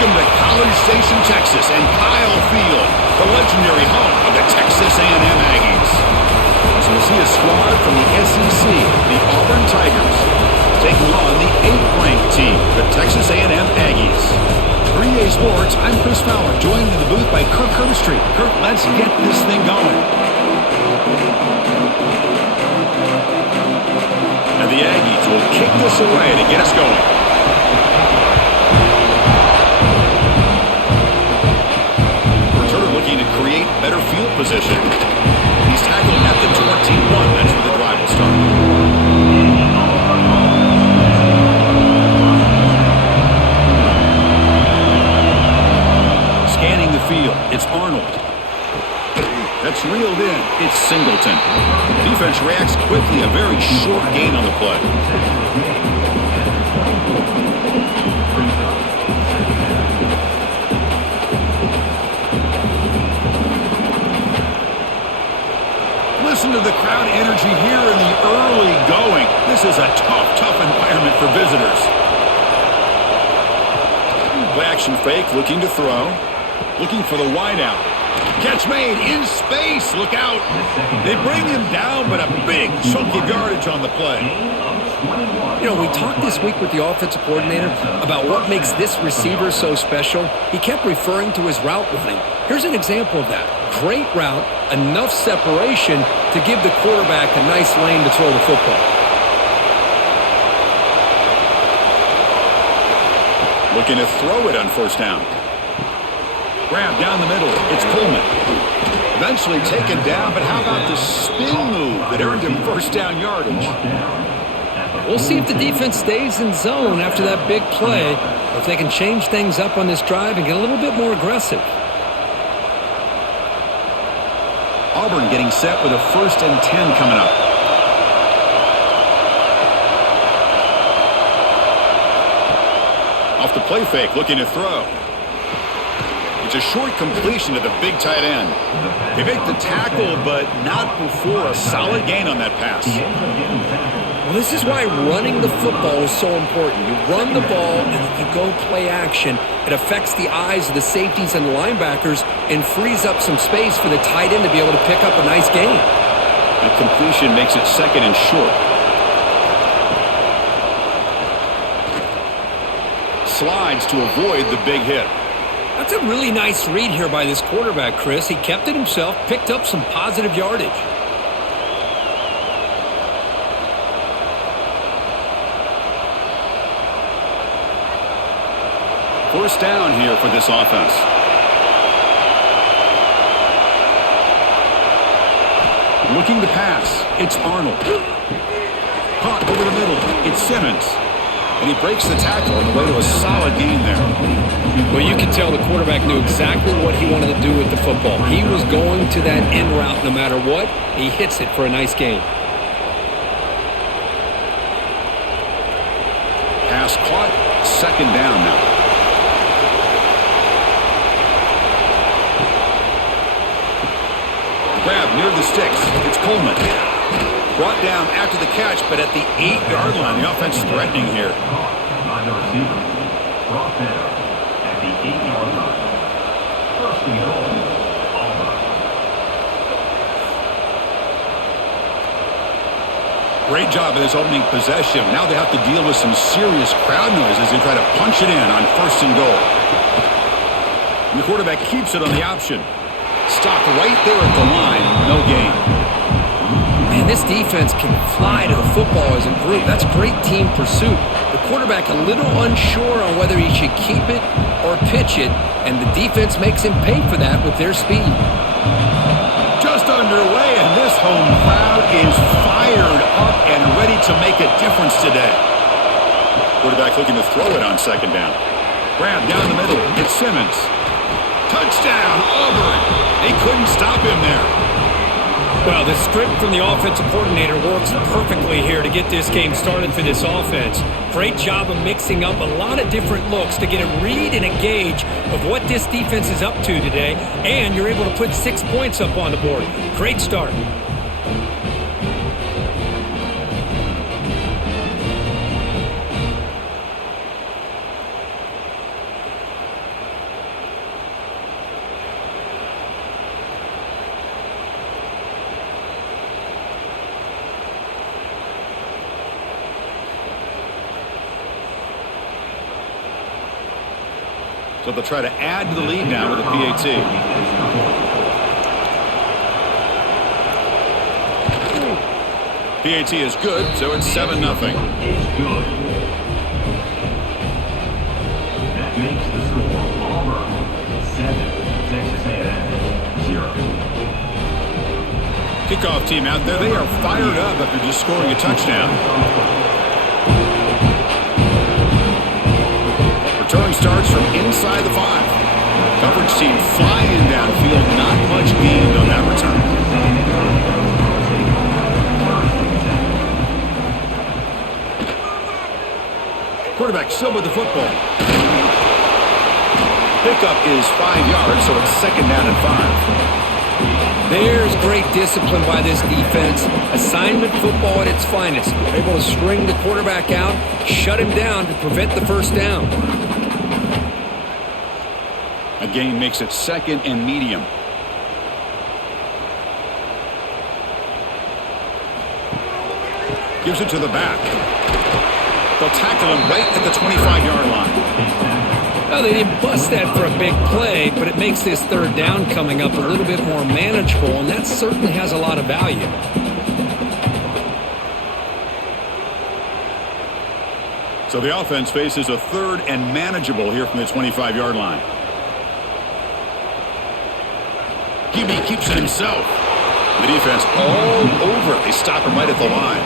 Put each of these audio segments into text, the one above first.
Welcome to College Station, Texas, and Kyle Field, the legendary home of the Texas A&M Aggies. So we'll see a squad from the SEC, the Auburn Tigers, taking on the 8th-ranked team, the Texas A&M Aggies. For EA Sports, I'm Chris Fowler, joined in the booth by Kirk Herbstreit. Kirk, let's get this thing going. And the Aggies will kick this away to get us going. Looking to create better field position. He's tackled at the 21. That's where the drive will start. Scanning the field. It's Arnold. That's reeled in. It's Singleton. Defense reacts quickly. A very short gain on the play. Listen to the crowd energy here in the early going. This is a tough environment for visitors. Play action fake, looking to throw. Looking for the wideout. Catch made in space. Look out. They bring him down, but a big chunk of yardage on the play. You know, we talked this week with the offensive coordinator about what makes this receiver so special. He kept referring to his route running. Here's an example of that. Great route, enough separation to give the quarterback a nice lane to throw the football. Looking to throw it on first down. Grab down the middle. It's Coleman. Eventually taken down, but how about the spin move that earned him first down yardage? We'll see if the defense stays in zone after that big play, or if they can change things up on this drive and get a little bit more aggressive. Auburn getting set with a 1st and 10 coming up. Off the play fake, looking to throw. It's a short completion to the big tight end. They make the tackle, but not before a solid gain on that pass. Well, this is why running the football is so important. You run the ball and you go play action. It affects the eyes of the safeties and the linebackers and frees up some space for the tight end to be able to pick up a nice gain. The completion makes it 2nd and short. Slides to avoid the big hit. That's a really nice read here by this quarterback, Chris. He kept it himself, picked up some positive yardage. First down here for this offense. Looking to pass. It's Arnold. Caught over the middle. It's Simmons. And he breaks the tackle on the way to a solid gain there. Well, you can tell the quarterback knew exactly what he wanted to do with the football. He was going to that in route no matter what. He hits it for a nice gain. Pass caught. 2nd down now. Grab near the sticks. It's Coleman. Brought down after the catch, but at the 8-yard line, the offense is threatening here. By the receiver. Brought down at the 8-yard line. 1st and goal, Auburn. Great job in this opening possession. Now they have to deal with some serious crowd noise as they try to punch it in on 1st and goal. And the quarterback keeps it on the option. Stopped right there at the line. No gain. Man, this defense can fly to the football as a group. That's great team pursuit. The quarterback a little unsure on whether he should keep it or pitch it, and the defense makes him pay for that with their speed. Just underway, and this home crowd is fired up and ready to make a difference today. Quarterback looking to throw it on 2nd down. Grab down the middle. It's Simmons. Touchdown, Auburn. They couldn't stop him there. Well, the script from the offensive coordinator works perfectly here to get this game started for this offense. Great job of mixing up a lot of different looks to get a read and a gauge of what this defense is up to today, and you're able to put 6 points up on the board. Great start. So they'll try to add to the lead now with a PAT. PAT is good, so it's 7-0. Is good. That makes the score Auburn 7, Texas A&M 0. Kickoff team out there, they are fired up after just scoring a touchdown. Return starts from inside the 5. Coverage team flying downfield, not much gained on that return. Quarterback still with the football. Pickup is 5 yards, so it's 2nd down and 5. There's great discipline by this defense. Assignment football at its finest. They're able to string the quarterback out, shut him down to prevent the first down. A gain makes it 2nd and medium. Gives it to the back. They'll tackle him right at the 25-yard line. Well, they didn't bust that for a big play, but it makes this 3rd down coming up a little bit more manageable, and that certainly has a lot of value. So the offense faces a 3rd and manageable here from the 25-yard line. QB keeps it himself. The defense all over it. They stop him right at the line.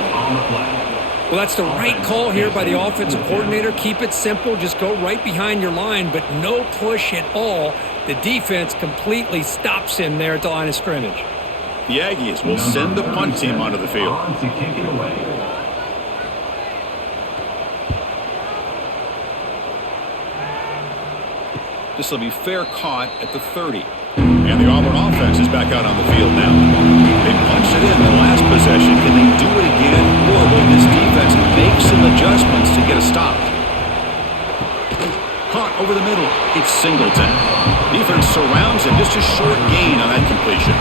Well, that's the right call here by the offensive coordinator. Keep it simple. Just go right behind your line, but no push at all. The defense completely stops him there at the line of scrimmage. The Aggies will send the punt team onto the field. To kick it away. This will be fair caught at the 30. And the Auburn offense is back out on the field now. They punched it in the last possession. Can they do it again? Or will this defense make some adjustments to get a stop? Caught over the middle. It's Singleton. Defense surrounds him. Just a short gain on that completion.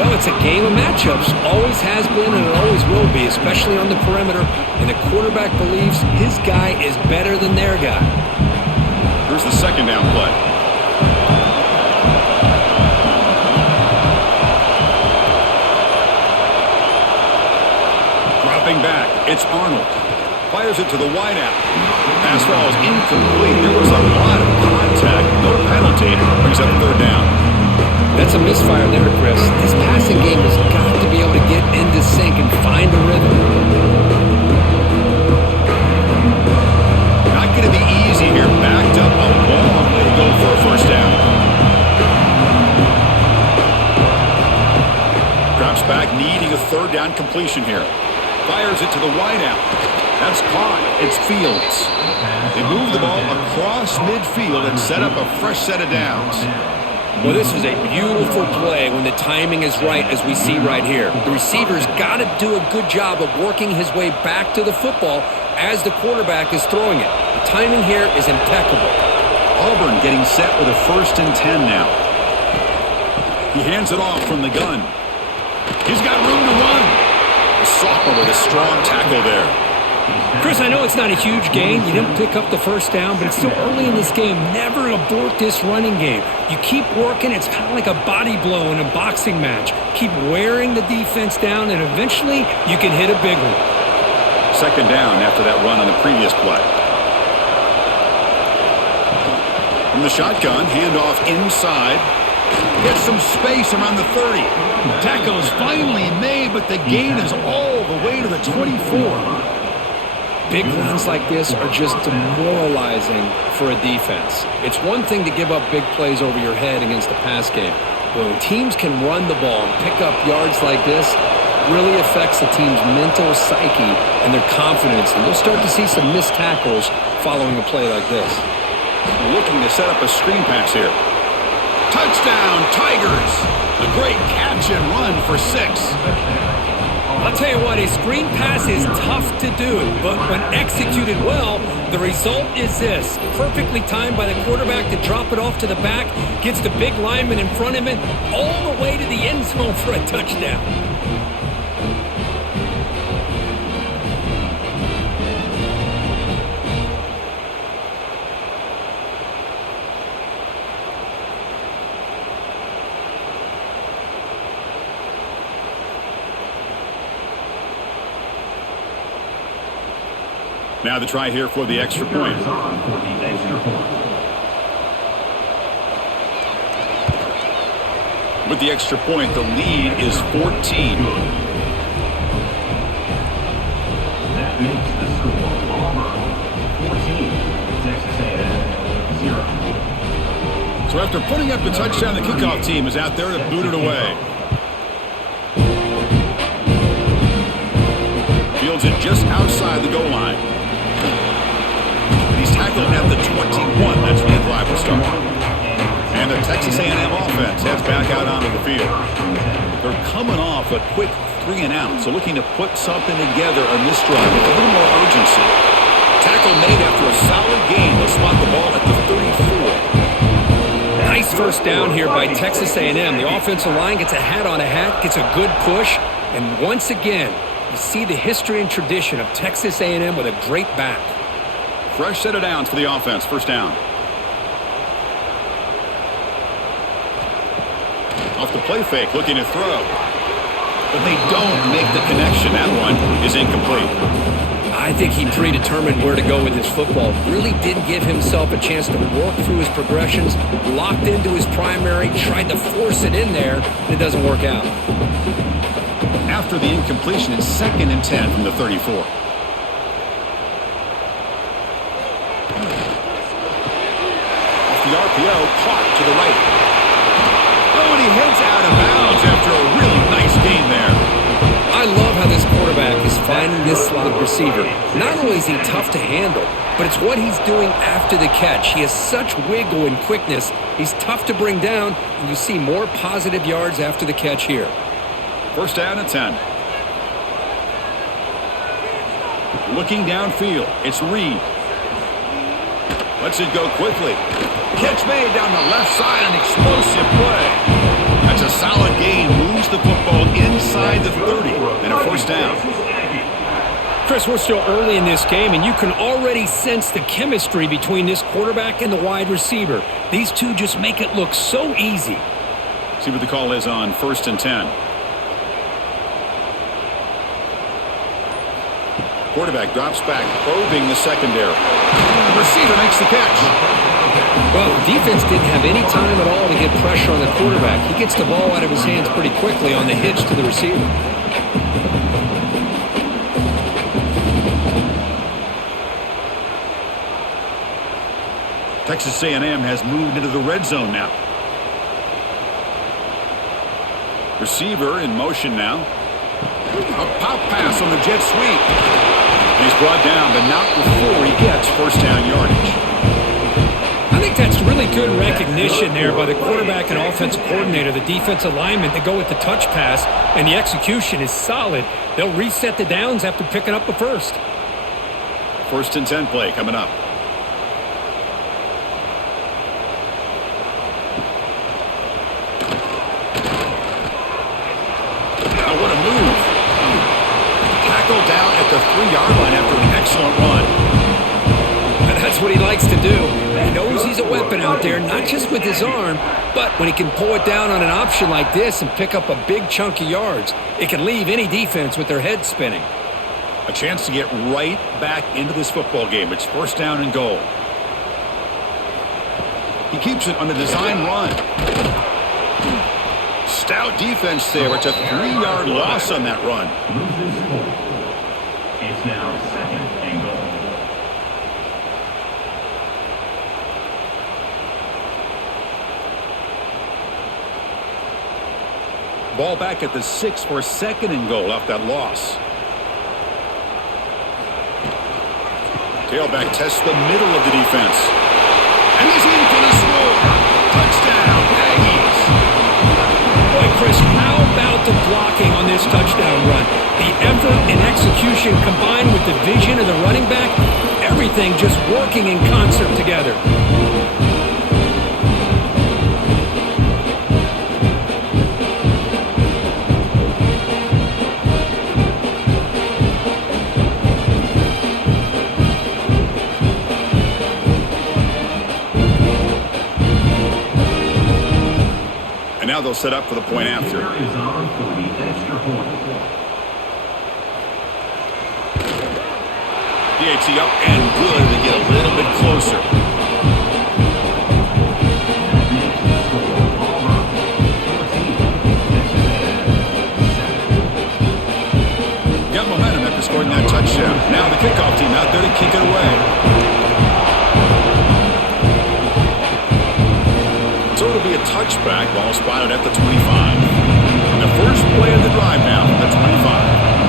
Well, it's a game of matchups. Always has been and it always will be, especially on the perimeter. And the quarterback believes his guy is better than their guy. Here's the 2nd down play. Back. It's Arnold. Fires it to the wideout. Pass ball is incomplete. There was a lot of contact. No penalty. Brings up 3rd down. That's a misfire there, Chris. This passing game has got to be able to get into sync and find a rhythm. Not going to be easy here. Backed up a long way to go for a 1st down. Drops back, needing a 3rd down completion here. Fires it to the wideout. That's caught. It's Fields. They move the ball across midfield and set up a fresh set of downs. Well, this is a beautiful play when the timing is right, as we see right here. The receiver's got to do a good job of working his way back to the football as the quarterback is throwing it. The timing here is impeccable. Auburn getting set with a 1st and 10 now. He hands it off from the gun. He's got room to run. The sophomore with a strong tackle there. Chris, I know it's not a huge gain. You didn't pick up the 1st down, but it's still early in this game. Never abort this running game. You keep working. It's kind of like a body blow in a boxing match. Keep wearing the defense down, and eventually you can hit a big one. 2nd down after that run on the previous play. From the shotgun, handoff inside. Gets some space around the 30. Tackle is finally made, but the gain is all the way to the 24. Big runs like this are just demoralizing for a defense. It's one thing to give up big plays over your head against the pass game. But when teams can run the ball and pick up yards like this, it really affects the team's mental psyche and their confidence. And you'll start to see some missed tackles following a play like this. Looking to set up a screen pass here. Touchdown, Tigers! A great catch and run for 6. I'll tell you what, a screen pass is tough to do, but when executed well, the result is this. Perfectly timed by the quarterback to drop it off to the back, gets the big lineman in front of him, all the way to the end zone for a touchdown. Now the try here for the extra point. With the extra point, the lead is 14. That makes the score Auburn 14, Texas A&M 0. So after putting up the touchdown, the kickoff team is out there to boot it away. Fields it just outside the goal line. And he's tackled at the 21. That's where the drive will start. And the Texas A&M offense heads back out onto the field. They're coming off a quick 3-and-out, so looking to put something together on this drive with a little more urgency. Tackle made after a solid gain. They'll spot the ball at the 34. Nice first down here by Texas A&M. The offensive line gets a hat on a hat, gets a good push, and once again, you see the history and tradition of Texas A&M with a great back. Fresh set of downs for the offense. First down. Off the play fake, looking to throw. But they don't make the connection. That one is incomplete. I think he predetermined where to go with his football. Really didn't give himself a chance to work through his progressions, locked into his primary, tried to force it in there, and it doesn't work out. After the incompletion, it's 2nd and 10 from the 34. Off the RPO, caught to the right. Oh, and he heads out of bounds after a really nice gain there. I love how this quarterback is finding this slot receiver. Not only is he tough to handle, but it's what he's doing after the catch. He has such wiggle and quickness. He's tough to bring down, and you see more positive yards after the catch here. First down and 10. Looking downfield, it's Reed. Lets it go quickly. Catch made down the left side, an explosive play. That's a solid gain, moves the football inside the 30, and a first down. Chris, we're still early in this game, and you can already sense the chemistry between this quarterback and the wide receiver. These two just make it look so easy. See what the call is on 1st and 10. Quarterback drops back, probing the secondary. The receiver makes the catch. Well, the defense didn't have any time at all to get pressure on the quarterback. He gets the ball out of his hands pretty quickly on the hitch to the receiver. Texas A&M has moved into the red zone now. Receiver in motion now. A pop pass on the jet sweep. And he's brought down, but not before he gets first down yardage. I think that's really good recognition there by the quarterback and offensive coordinator, the defensive lineman, to go with the touch pass, and the execution is solid. They'll reset the downs after picking up the first. 1st and 10 play coming up. Oh, what a move. Tackled down at the 3-yard line after an excellent run. That's what he likes to do. He knows he's a weapon out there, not just with his arm, but when he can pull it down on an option like this and pick up a big chunk of yards, it can leave any defense with their head spinning. A chance to get right back into this football game. It's first down and goal. He keeps it on the design run. Stout defense there. It's a 3-yard loss on that run. It's now 2nd and goal. Ball back at the 6 for 2nd and goal off that loss. Tailback tests the middle of the defense. And he's in for the score. Touchdown, Aggies. Boy, Chris, how about the blocking on this touchdown run? The effort and execution combined with the vision of the running back, everything just working in concert together. Now they'll set up for the point after. Here is on for the extra point. PAT up and good to get a little bit closer. Got momentum after scoring that touchdown. Now the kickoff team out there to kick it away. So it'll be a touchback, ball spotted at the 25. And the first play of the drive now, the 25.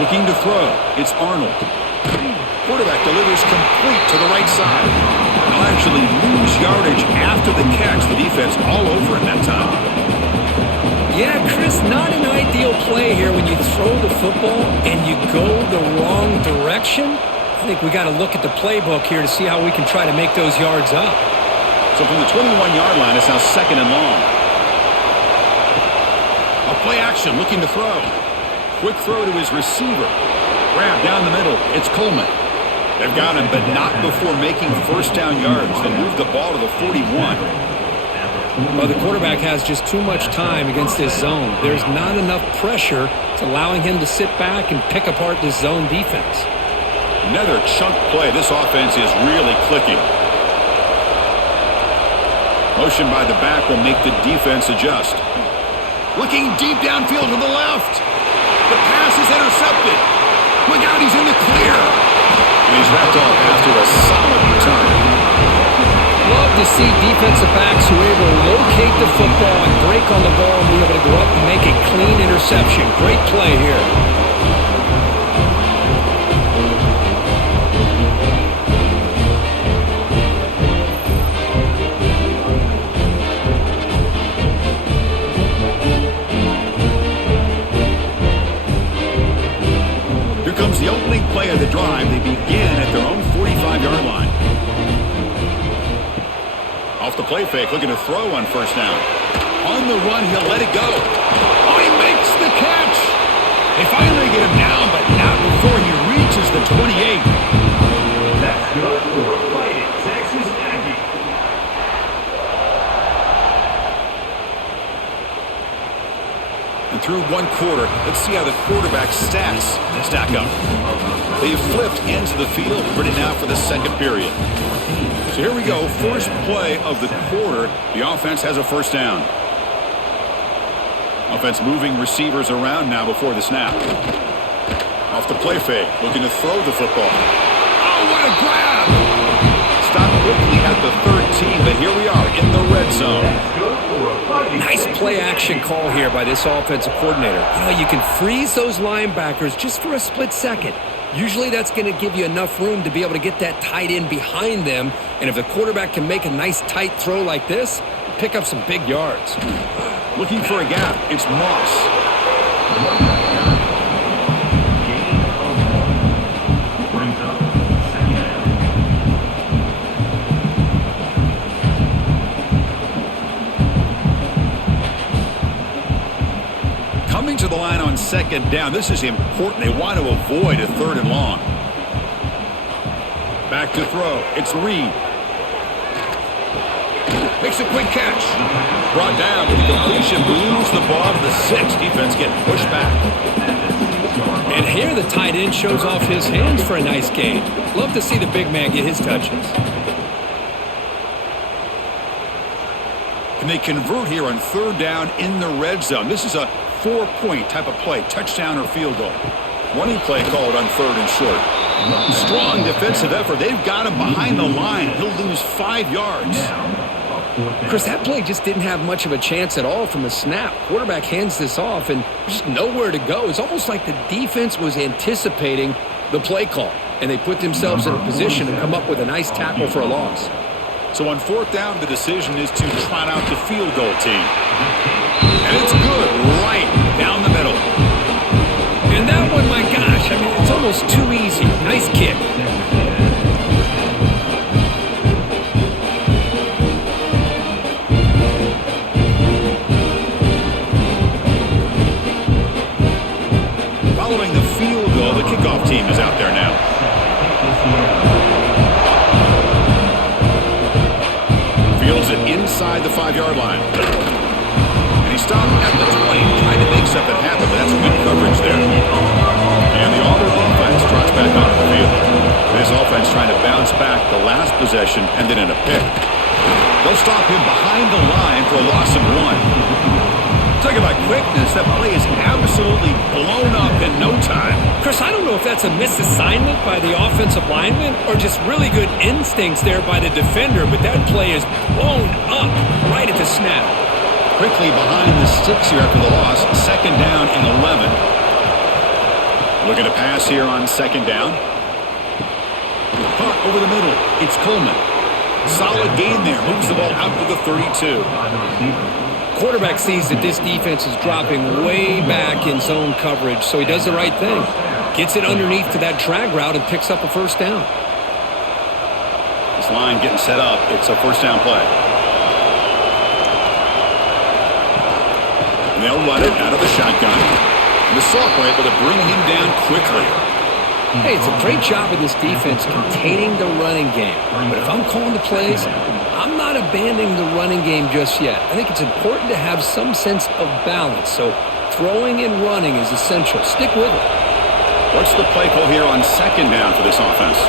Looking to throw. It's Arnold. Quarterback delivers complete to the right side. They'll actually lose yardage after the catch. The defense all over him that time. Yeah, Chris, not an ideal play here when you throw the football and you go the wrong direction. I think we got to look at the playbook here to see how we can try to make those yards up. So from the 21-yard line, it's now 2nd and long. A play action, looking to throw. Quick throw to his receiver. Grab down the middle. It's Coleman. They've got him, but not before making first down yards. They move the ball to the 41. Well, the quarterback has just too much time against this zone. There's not enough pressure. It's allowing him to sit back and pick apart this zone defense. Another chunk play. This offense is really clicking. Motion by the back will make the defense adjust. Looking deep downfield to the left. The pass is intercepted. Look out, he's in the clear. And he's wrapped up after a solid return. Love to see defensive backs who are able to locate the football and break on the ball and be able to go up and make a clean interception. Great play here. The opening play of the drive, they begin at their own 45-yard line. Off the play fake, looking to throw on first down. On the run, he'll let it go. Oh, he makes the catch. They finally get him down, but not before he reaches the 28. That's good for a fighting Texas Aggies. And through one quarter, let's see how the quarterback's stats stack up. They've flipped ends of the field, ready now for the second period. So here we go, first play of the quarter. The offense has a first down. Offense moving receivers around now before the snap. Off the play fake, looking to throw the football. Oh, what a grab! Stopped quickly at the 13, but here we are in the red zone. Nice play action call here by this offensive coordinator. You know, you can freeze those linebackers just for a split second. Usually that's going to give you enough room to be able to get that tight end behind them. And if the quarterback can make a nice tight throw like this, pick up some big yards. Looking for a gap. It's Moss. Coming to the line on second down. This is important. They want to avoid a 3rd and long. Back to throw. It's Reed. Makes a quick catch. Brought down with the completion. Moves the ball to the 6. Defense getting pushed back. And here the tight end shows off his hands for a nice gain. Love to see the big man get his touches. And they convert here on 3rd down in the red zone. This is a 4-point type of play, touchdown or field goal. Running play called on 3rd and short. Strong defensive effort. They've got him behind the line. He'll lose 5 yards. Chris, that play just didn't have much of a chance at all from the snap. Quarterback hands this off, and there's just nowhere to go. It's almost like the defense was anticipating the play call, and they put themselves in a position to come up with a nice tackle for a loss. So on 4th down, the decision is to trot out the field goal team. And it's good, right down the middle. And that one, my gosh, I mean, it's almost too easy. Nice kick. Following the field goal, the kickoff team is out there now. Fields it inside the 5-yard line. He stopped at the 20, trying to make something happen, but that's good coverage there. And the Auburn offense trots back onto the field. This offense trying to bounce back the last possession and then in a pick. They'll stop him behind the line for a loss of 1. Talk about quickness, that play is absolutely blown up in no time. Chris, I don't know if that's a misassignment by the offensive lineman or just really good instincts there by the defender, but that play is blown up right at the snap. Quickly behind the sticks here after the loss, 2nd down and 11. Looking to pass here on 2nd down. Caught over the middle. It's Coleman. Solid gain there. Moves the ball out to the 32. Quarterback sees that this defense is dropping way back in zone coverage, so he does the right thing. Gets it underneath to that drag route and picks up a 1st down. This line getting set up. It's a 1st down play. And they'll run it out of the shotgun. And the Soft were able to bring him down quickly. Hey, it's a great job of this defense containing the running game. But if I'm calling the plays, I'm not abandoning the running game just yet. I think it's important to have some sense of balance. So throwing and running is essential. Stick with it. What's the play call here on 2nd down for this offense?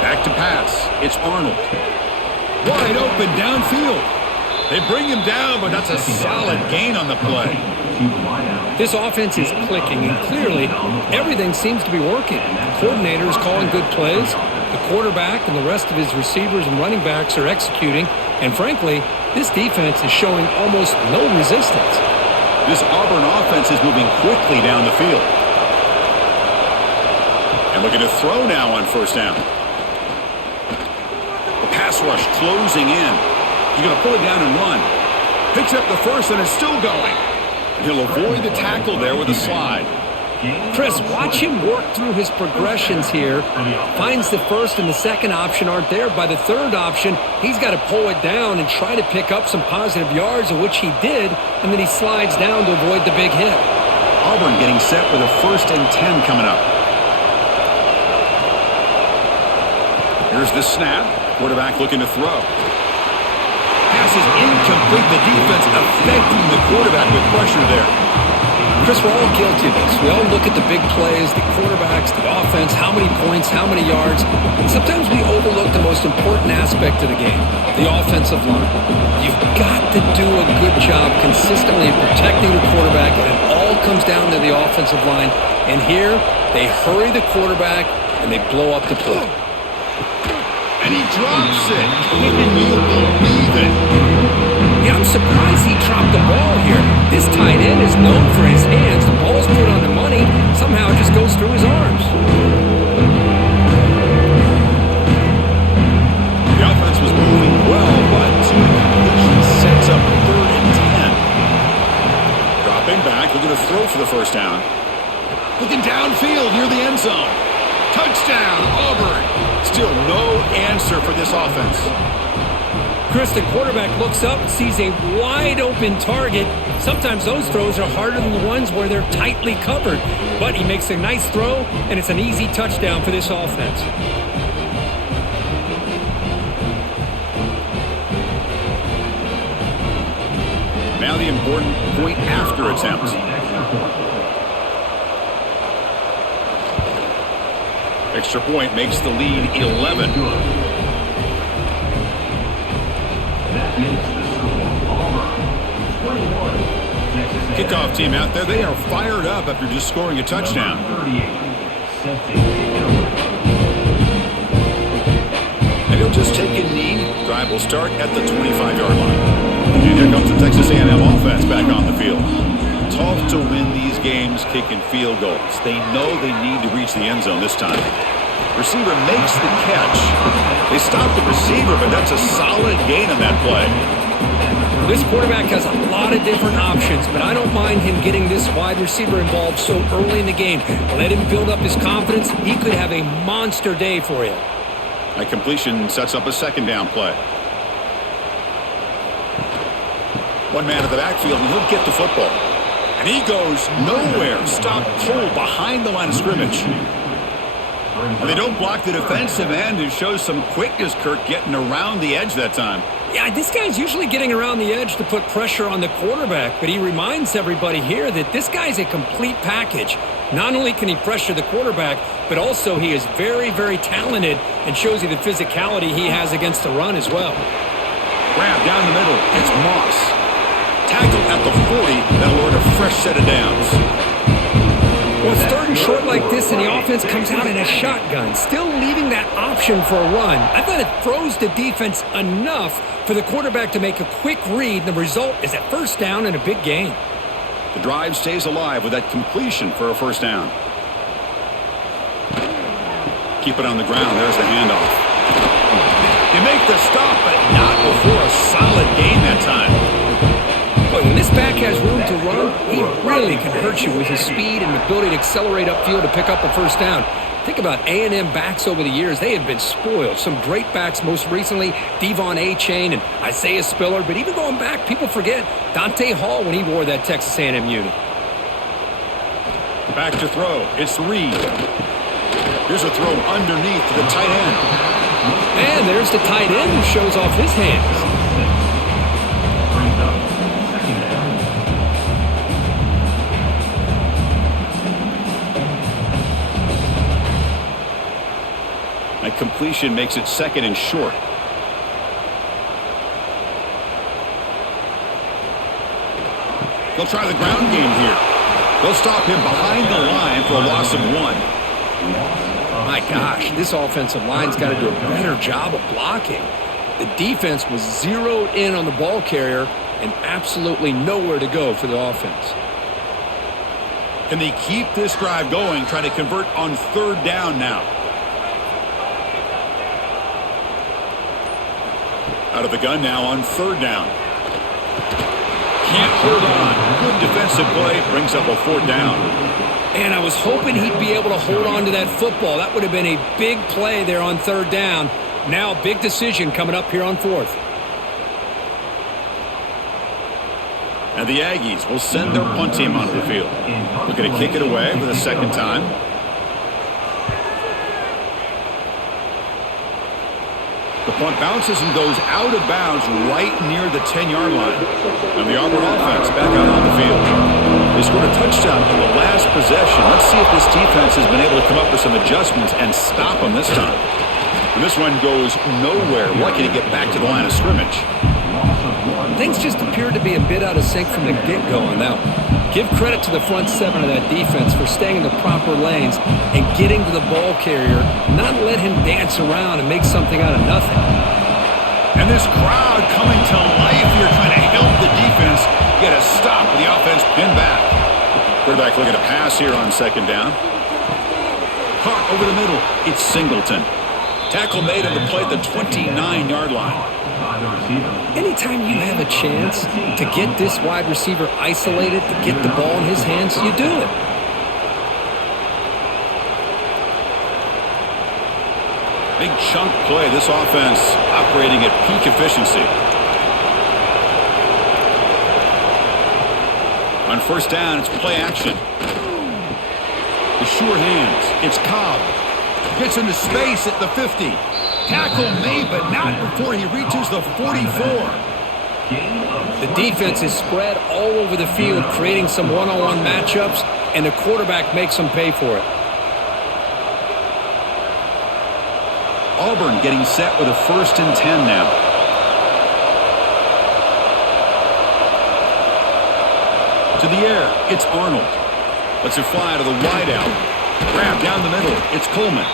Back to pass. It's Arnold. Wide open downfield. They bring him down, but that's a solid gain on the play. This offense is clicking, and clearly everything seems to be working. The coordinator is calling good plays. The quarterback and the rest of his receivers and running backs are executing. And frankly, this defense is showing almost no resistance. This Auburn offense is moving quickly down the field. And looking to throw now on 1st down. The pass rush closing in. He's going to pull it down and run. Picks up the 1st and is still going. He'll avoid the tackle there with a slide. Chris, watch him work through his progressions here. Finds the 1st and the 2nd option aren't there. By the 3rd option, he's got to pull it down and try to pick up some positive yards, of which he did, and then he slides down to avoid the big hit. Auburn getting set with a 1st and 10 coming up. Here's the snap. Quarterback looking to throw. Pass is incomplete. The defense affecting the quarterback with pressure there. Chris, we're all guilty of this. We all look at the big plays, the quarterbacks, the offense, how many points, how many yards. And sometimes we overlook the most important aspect of the game, the offensive line. You've got to do a good job consistently protecting the quarterback, and it all comes down to the offensive line. And here, they hurry the quarterback, and they blow up the play. And he drops it. Can you believe it? Yeah, I'm surprised he dropped the ball here. This tight end is known for his hands. The ball is put on the money. Somehow it just goes through his arms. The offense was moving well, but 2 completions sets up 3rd and 10. Dropping back, looking to throw for the 1st down. Looking downfield near the end zone. Touchdown, Auburn. Still no answer for this offense. Chris, the quarterback looks up, sees a wide-open target. Sometimes those throws are harder than the ones where they're tightly covered. But he makes a nice throw, and it's an easy touchdown for this offense. Now the important point after attempt. Extra point makes the lead 11. Kickoff team out there, they are fired up after just scoring a touchdown. And he'll just take a knee. Drive will start at the 25-yard line. And here comes the Texas A&M offense back on the field. Tough to win these games kicking field goals. They know they need to reach the end zone this time. Receiver makes the catch. They stop the receiver, but that's a solid gain on that play. This quarterback has a lot of different options, but I don't mind him getting this wide receiver involved so early in the game. Let him build up his confidence. He could have a monster day for you. That completion sets up a 2nd down play. One man at the backfield, and he'll get the football. And he goes nowhere. Stop cold behind the line of scrimmage. And they don't block the defensive end, who shows some quickness, Kirk, getting around the edge that time. Yeah, this guy's usually getting around the edge to put pressure on the quarterback, but he reminds everybody here that this guy's a complete package. Not only can he pressure the quarterback, but also he is very, very talented and shows you the physicality he has against the run as well. Grab down the middle. It's Moss. Tackle at the 40. That'll earn a fresh set of downs. Well, it's third and short like this, and the offense comes out in a shotgun, still leaving that option for a run. I thought it throws the defense enough for the quarterback to make a quick read, and the result is a first down and a big gain. The drive stays alive with that completion for a first down. Keep it on the ground. There's the handoff. You make the stop, but not before a solid gain that time. But when this back has room to run, he really can hurt you with his speed and ability to accelerate upfield to pick up a first down. Think about A&M backs over the years. They have been spoiled. Some great backs, most recently Devon A-Chain and Isaiah Spiller. But even going back, people forget Dante Hall when he wore that Texas A&M unit. Back to throw. It's Reed. Here's a throw underneath to the tight end. And there's the tight end who shows off his hands. That completion makes it second and short. They'll try the ground game here. They'll stop him behind the line for a loss of 1. My gosh, this offensive line's got to do a better job of blocking. The defense was zeroed in on the ball carrier and absolutely nowhere to go for the offense. Can they keep this drive going, trying to convert on third down now? Out of the gun now on third down. Can't hold on. Good defensive play. Brings up a fourth down. And I was hoping he'd be able to hold on to that football. That would have been a big play there on third down. Now a big decision coming up here on fourth. And the Aggies will send their punt team onto the field. Looking to kick it away for the second time. The punt bounces and goes out of bounds right near the 10-yard line. And the Auburn offense back out on the field. They scored a touchdown on the last possession. Let's see if this defense has been able to come up with some adjustments and stop them this time. And this one goes nowhere. Lucky to get back to the line of scrimmage. Things just appeared to be a bit out of sync from the get-go on that one. Give credit to the front seven of that defense for staying in the proper lanes and getting to the ball carrier, not let him dance around and make something out of nothing. And this crowd coming to life here, trying to help the defense get a stop with the offense pinned back. Quarterback looking to pass here on second down. Caught over the middle. It's Singleton. Tackle made on the play at the 29-yard line. Anytime you have a chance to get this wide receiver isolated, to get the ball in his hands, you do it. Big chunk play. This offense operating at peak efficiency. On first down, it's play action. The sure hands. It's Cobb. Gets into space at the 50. Tackle made, but not before he reaches the 44. The defense is spread all over the field, creating some one-on-one matchups, and the quarterback makes them pay for it. Auburn getting set with a 1st and 10 now. To the air, it's Arnold. Lets it fly to the wideout. Grab down the middle, it's Coleman.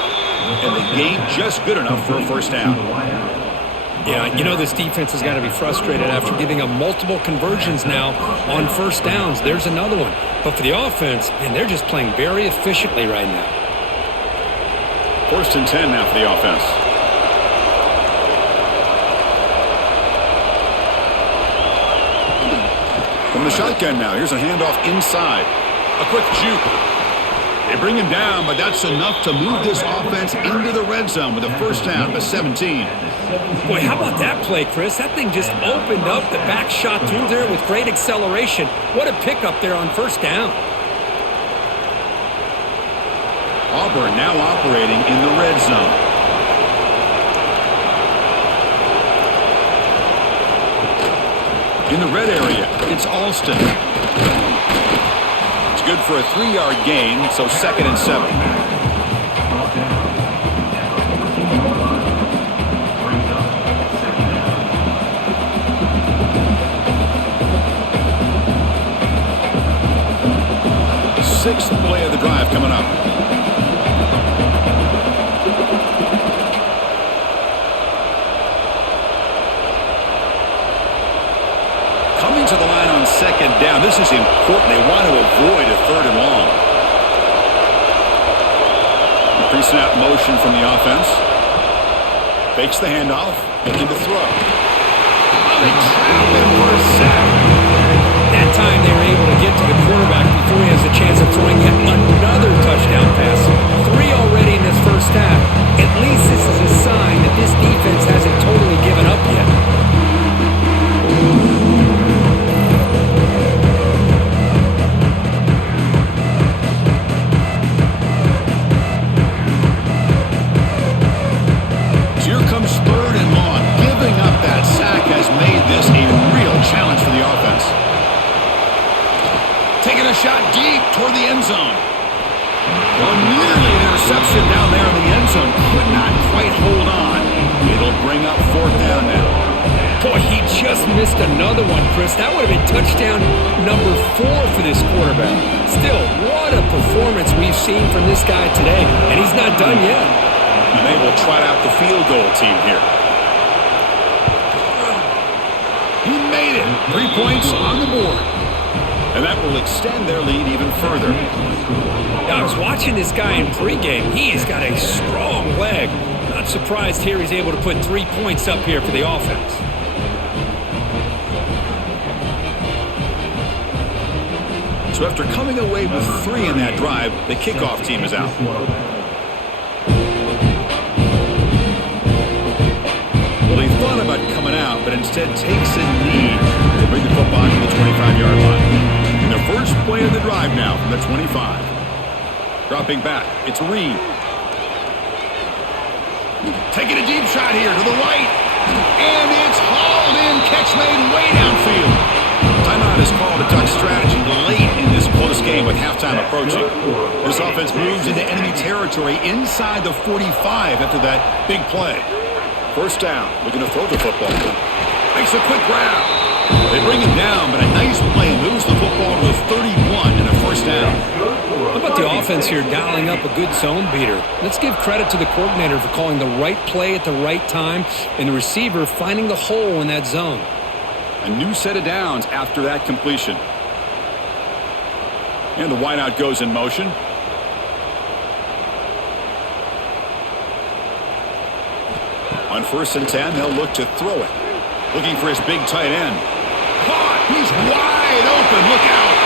And the gain just good enough for a first down. Yeah, you know this defense has got to be frustrated after giving up multiple conversions now on first downs. There's another one. But for the offense, man, they're just playing very efficiently right now. 1st and 10 now for the offense. From the shotgun now, here's a handoff inside. A quick juke. They bring him down, but that's enough to move this offense into the red zone with a first down to 17. Boy, how about that play, Chris? That thing just opened up. The back shot through there with great acceleration. What a pickup there on first down. Auburn now operating in the red zone. In the red area, it's Alston. It's good for a 3-yard gain, so 2nd and 7. Sixth play of the drive coming up. Coming to the line on 2nd down. This is important. They want to avoid a 3rd and long. The pre-snap motion from the offense. Fakes the handoff. Looking to throw. Oh, they trap him for a sack. That time they were able to get to the quarterback before he has a chance of throwing yet another touchdown pass. 3 already in this first half. At least this is a sign that this defense hasn't totally given up yet. Here comes 3rd and long. Giving up that sack has made this a real challenge for the offense. Taking a shot deep toward the end zone. Well, nearly an interception down there in the end zone. Could not quite hold on. It'll bring up 4th down now. Boy, he just missed another one, Chris. That would have been touchdown number 4 for this quarterback. Still, what a performance we've seen from this guy today. And he's not done yet. And they will trot out the field goal team here. He made it. 3 points on the board. And that will extend their lead even further. I was watching this guy in pregame. He's got a strong leg. Not surprised here he's able to put 3 points up here for the offense. So after coming away with 3 in that drive, the kickoff team is out. Well, he thought about coming out, but instead takes a knee to bring the football to the 25-yard line. And their first play of the drive now from the 25. Dropping back, it's Reed. Taking a deep shot here to the right. And it's hauled in, catch made way downfield. Timeout is called a duck strategy late in this close game with halftime approaching. This offense moves into enemy territory inside the 45 after that big play. First down, looking to throw the football. Makes a quick grab. They bring him down, but a nice play moves the football to a 31 and a first down. How about the offense here dialing up a good zone beater? Let's give credit to the coordinator for calling the right play at the right time and the receiver finding the hole in that zone. A new set of downs after that completion. And the wideout goes in motion. On 1st and 10, they'll look to throw it. Looking for his big tight end. Caught! He's wide open. Look out!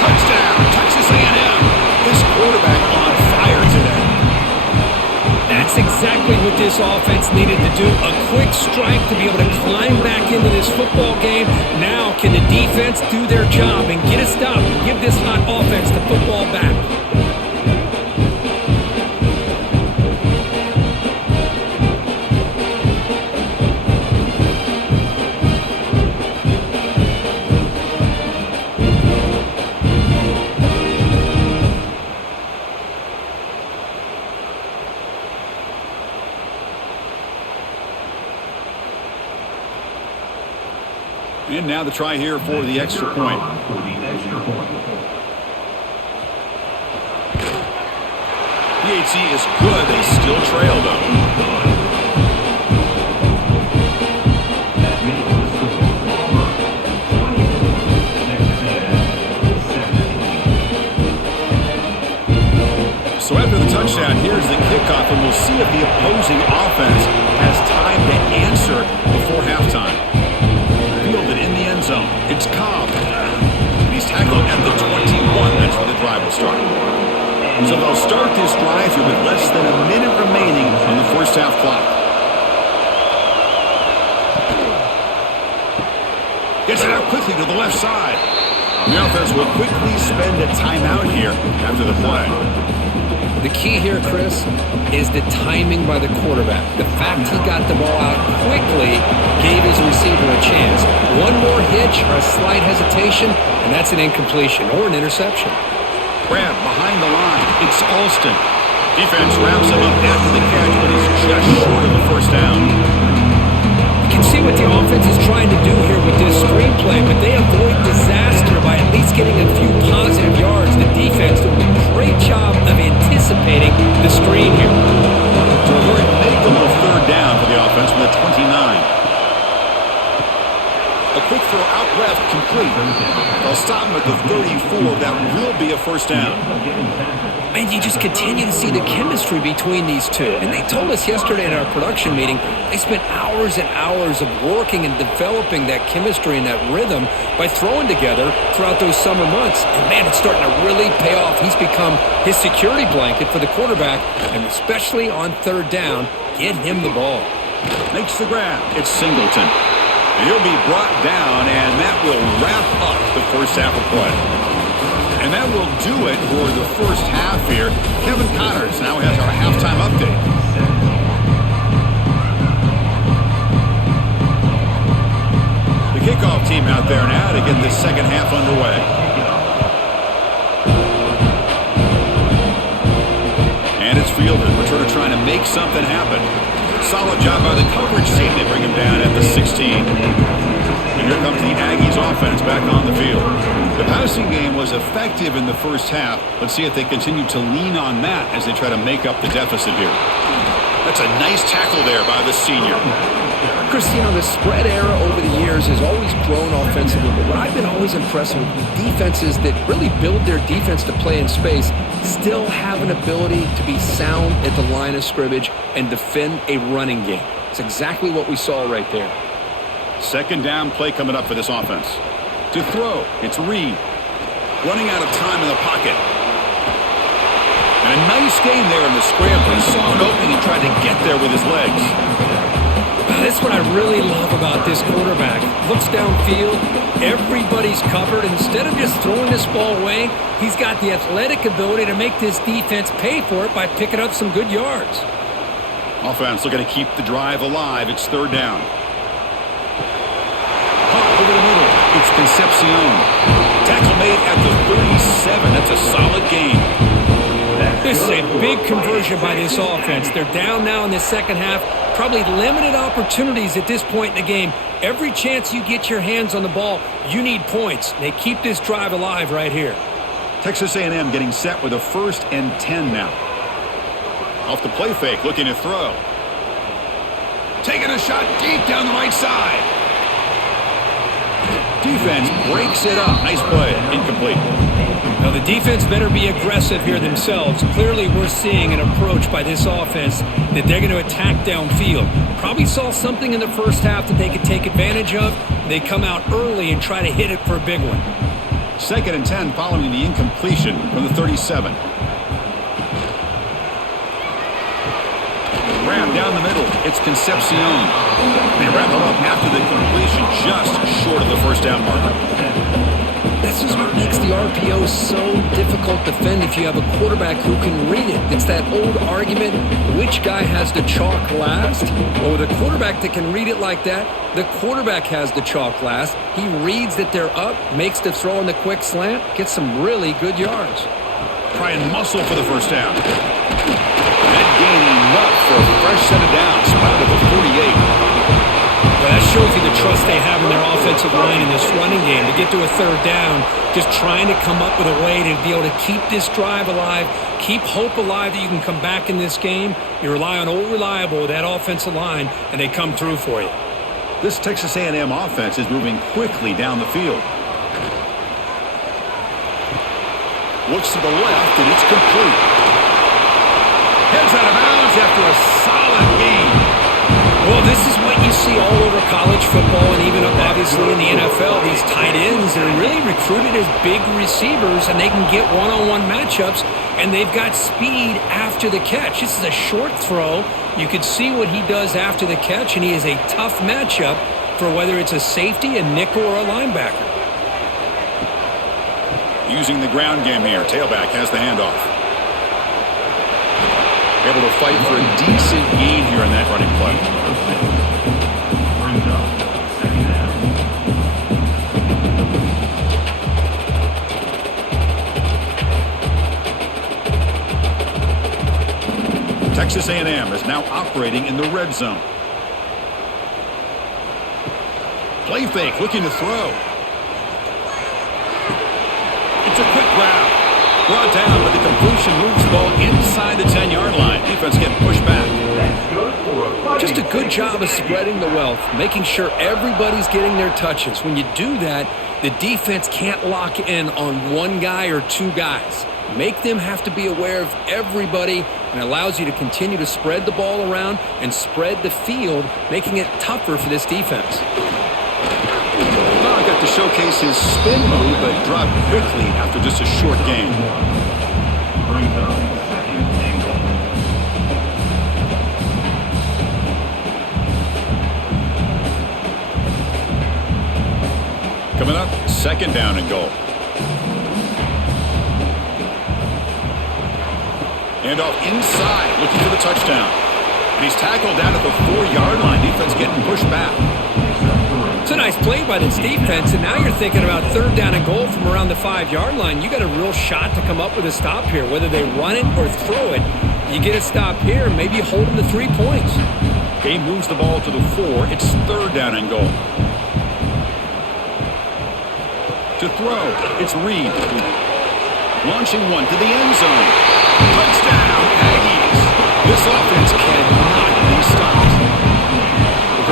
Touchdown! Texas A&M. This quarterback on fire today. That's exactly what this offense needed to do. A quick strike to be able to climb back into this football game. Now can the defense do their job and get a stop and give this hot offense the football back? And now the try here for the extra point. PAT is good. They still trail, though. So after the touchdown, here's the kickoff, and we'll see if the opposing offense has time to answer before halftime. Fielded in the end zone. It's Cobb. And he's tackled at the 21. That's where the drive will start. So they'll start this drive here with less than a minute remaining on the first half clock. Gets it out quickly to the left side. The offense will quickly spend a timeout here after the play. The key here, Chris, is the timing by the quarterback. The fact he got the ball out quickly gave his receiver a chance. One more hitch or a slight hesitation, and that's an incompletion or an interception. Grab behind the line. It's Alston. Defense wraps him up after the catch, but he's just short of the first down. You can see what the offense is trying to do here with this screenplay, but they avoid disaster by at least getting a few positive yards. The defense doing a great job of anticipating the screen here. So a very makeable third down for the offense with a 29. A quick throw out left, complete. They'll stop him at the 34. That will be a first down. And you just continue to see the chemistry between these two. And they told us yesterday in our production meeting, they spent hours and hours of working and developing that chemistry and that rhythm by throwing together throughout those summer months. And man, it's starting to really pay off. He's become his security blanket for the quarterback, and especially on third down, get him the ball. Makes the grab. It's Singleton. He'll be brought down, and that will wrap up the first half of play. And that will do it for the first half here. Kevin Connors now has our halftime update. The kickoff team out there now to get the second half underway. And it's fielded. We're sort of trying to make something happen. Solid job by the coverage team. They bring him down at the 16. And here comes the Aggies offense back on the field. The passing game was effective in the first half. Let's see if they continue to lean on that as they try to make up the deficit here. That's a nice tackle there by the senior. Chris, the spread era over the years has always grown offensively, but what I've been always impressed with defenses that really build their defense to play in space still have an ability to be sound at the line of scrimmage and defend a running game. It's exactly what we saw right there. Second down play coming up for this offense. To throw, it's Reed. Running out of time in the pocket. And a nice gain there in the scramble. He saw an opening and tried to get there with his legs. That's what I really love about this quarterback. Looks downfield, everybody's covered. Instead of just throwing this ball away, he's got the athletic ability to make this defense pay for it by picking up some good yards. Offense looking to keep the drive alive. It's third down. Pop over the middle. It's Concepcion. Tackle made at the 37. That's a solid gain. This is a big conversion by this offense. They're down now in the second half. Probably limited opportunities at this point in the game. Every chance you get your hands on the ball, you need points. They keep this drive alive right here. Texas A&M getting set with a 1st and 10 now. Off the play fake, looking to throw. Taking a shot deep down the right side. Defense breaks it up. Nice play. Incomplete. Now the defense better be aggressive here themselves. Clearly we're seeing an approach by this offense that they're going to attack downfield. Probably saw something in the first half that they could take advantage of. They come out early and try to hit it for a big one. 2nd and 10 following the incompletion from the 37. Ram down the middle. It's Concepcion. They wrap him up after the completion, just short of the first down marker. This is what makes the RPO so difficult to defend if you have a quarterback who can read it. It's that old argument, which guy has the chalk last? Well, with a quarterback that can read it like that, the quarterback has the chalk last. He reads that they're up, makes the throw in the quick slant, gets some really good yards. Try and muscle for the first down. That gain enough for a fresh set of downs. Spotted at the 48. Well, that shows you the trust they have in their offensive line in this running game. To get to a third down, just trying to come up with a way to be able to keep this drive alive, keep hope alive that you can come back in this game. You rely on old reliable, that offensive line, and they come through for you. This Texas A&M offense is moving quickly down the field. Looks to the left, and it's complete. Heads out of bounds after a solid gain. Well, this is what you see all over college football and even up obviously in the NFL. These tight ends are really recruited as big receivers, and they can get one-on-one matchups, and they've got speed after the catch. This is a short throw. You can see what he does after the catch, and he is a tough matchup for whether it's a safety, a nickel, or a linebacker. Using the ground game here. Tailback has the handoff. Able to fight for a decent gain here in that running play. Brings up second down. Texas A&M is now operating in the red zone. Play fake, looking to throw. It's a quick grab. Brought down, but the completion moves the ball inside the 10-yard line. Defense getting pushed back. That's good for a Just a good job of spreading the wealth, making sure everybody's getting their touches. When you do that, the defense can't lock in on one guy or two guys. Make them have to be aware of everybody, and allows you to continue to spread the ball around and spread the field, making it tougher for this defense. Got to showcase his spin move, but dropped quickly after just a short gain. brings up second and goal. Coming up, second down and goal. And off inside, looking for the touchdown. And he's tackled down at the 4-yard line. Defense getting pushed back. It's a nice play by this defense, and now you're thinking about third down and goal from around the 5-yard line. You got a real shot to come up with a stop here. Whether they run it or throw it, you get a stop here, maybe you hold them to 3 points. Game moves the ball to the 4. It's third down and goal. To throw, it's Reed. Launching one to the end zone. Touchdown, Aggies. This offense cannot be stopped.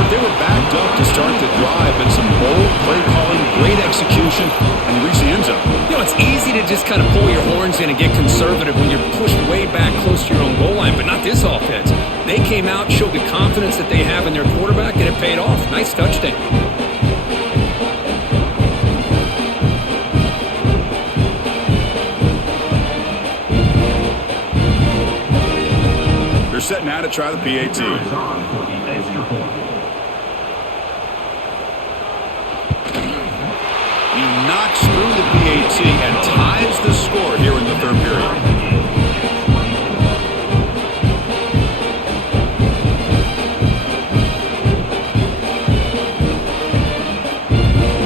They were backed up to start the drive, but some bold play calling, great execution, and they reached the end zone. You know, it's easy to just kind of pull your horns in and get conservative when you're pushed way back close to your own goal line, but not this offense. They came out, showed the confidence that they have in their quarterback, and it paid off. Nice touchdown. They're set now to try the PAT. It's on for the extra point. He knocks through the PAT and ties the score here in the third period.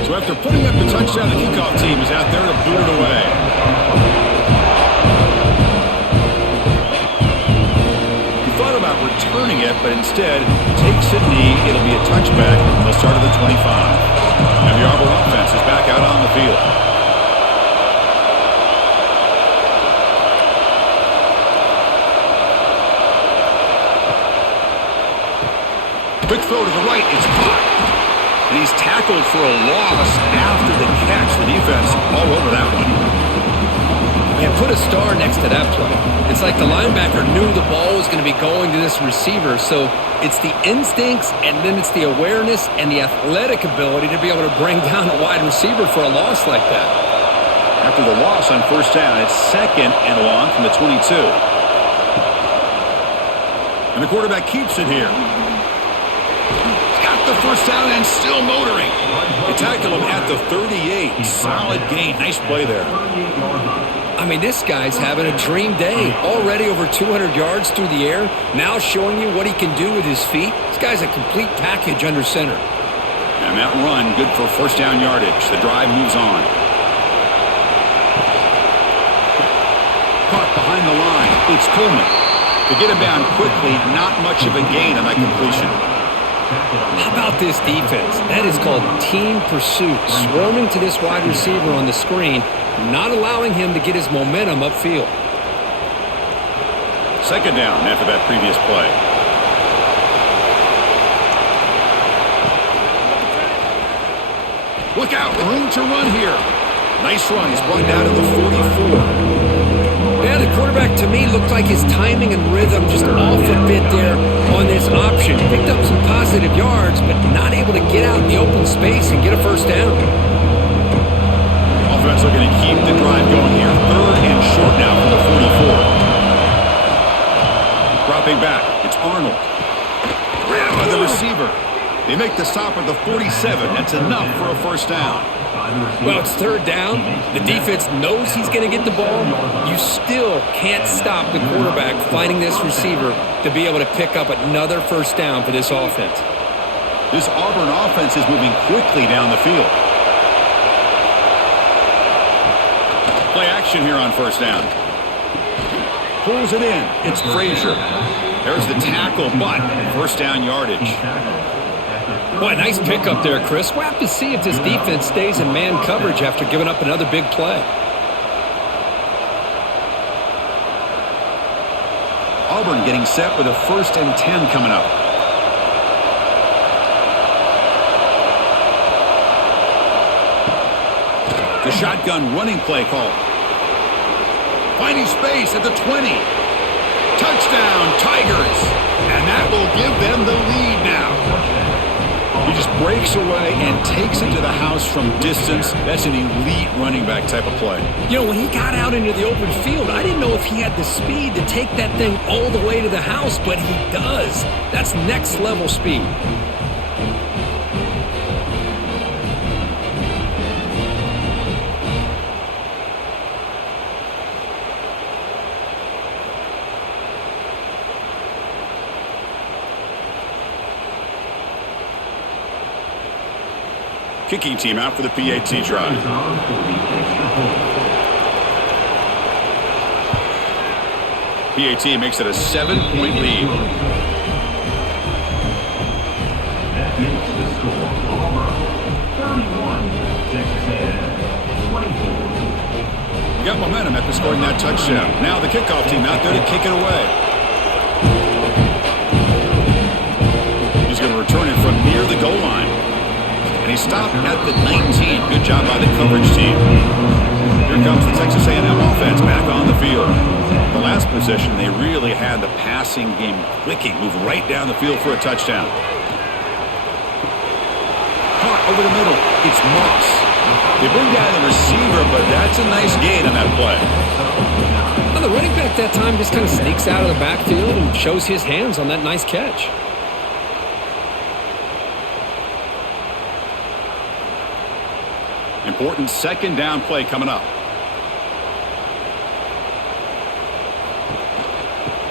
So after putting up the touchdown, the kickoff team is out there to boot it away. He thought about returning it, but instead takes a knee. It'll be a touchback. They'll start at the 25. And the Auburn offense is back out on the field. Quick throw to the right. It's caught. And he's tackled for a loss after the catch. The defense all over that one. Man, put a star next to that play. It's like the linebacker knew the ball was going to be going to this receiver, so it's the instincts, and then it's the awareness and the athletic ability to be able to bring down a wide receiver for a loss like that. After the loss on first down, it's second and long from the 22. And the quarterback keeps it here. He's got the first down and still motoring. They tackle him at the 38. Solid gain. Nice play there. I mean, this guy's having a dream day. Already over 200 yards through the air. Now showing you what he can do with his feet. This guy's a complete package under center. And that run, good for first down yardage. The drive moves on. Caught behind the line. It's Coleman. To get him down quickly, not much of a gain on that completion. How about this defense? That is called team pursuit. Swarming to this wide receiver on the screen, not allowing him to get his momentum upfield. Second down after that previous play. Look out, room to run here. Nice run. He's brought down to the 44. Yeah, the quarterback to me looked like his timing and rhythm just off a bit there on this option. Picked up some positive yards, but not able to get out in the open space and get a first down. Offense looking to keep the drive going here. Third and short now from the 44. Dropping back, it's Arnold. Grabbed by the receiver. They make the stop at the 47. That's enough for a first down. Well, it's third down. The defense knows he's going to get the ball. You still can't stop the quarterback finding this receiver to be able to pick up another first down for this offense. This Auburn offense is moving quickly down the field. Play action here on first down. Pulls it in. It's Frazier. There's the tackle, but first down yardage. Boy, nice pickup there, Chris. We'll have to see if this defense stays in man coverage after giving up another big play. Auburn getting set with a 1st and 10 coming up. The shotgun running play call. Finding space at the 20. Touchdown, Tigers. And that will give them the lead now. He just breaks away and takes it to the house from distance. That's an elite running back type of play. You know, when he got out into the open field, I didn't know if he had the speed to take that thing all the way to the house, but he does. That's next level speed. Kicking team out for the PAT drive. PAT makes it a 7-point lead. That makes the score Auburn 31, Texas A&M 24. You got momentum after scoring that touchdown. Now the kickoff team out there to kick it away. He's going to return it from near the goal line. And he stopped at the 19. Good job by the coverage team. Here comes the Texas A&M offense back on the field. The last possession, they really had the passing game clicking. Move right down the field for a touchdown. Caught over the middle. It's Moss. They bring down the receiver, but that's a nice gain on that play. Well, the running back that time just kind of sneaks out of the backfield and shows his hands on that nice catch. Important 2nd down play coming up.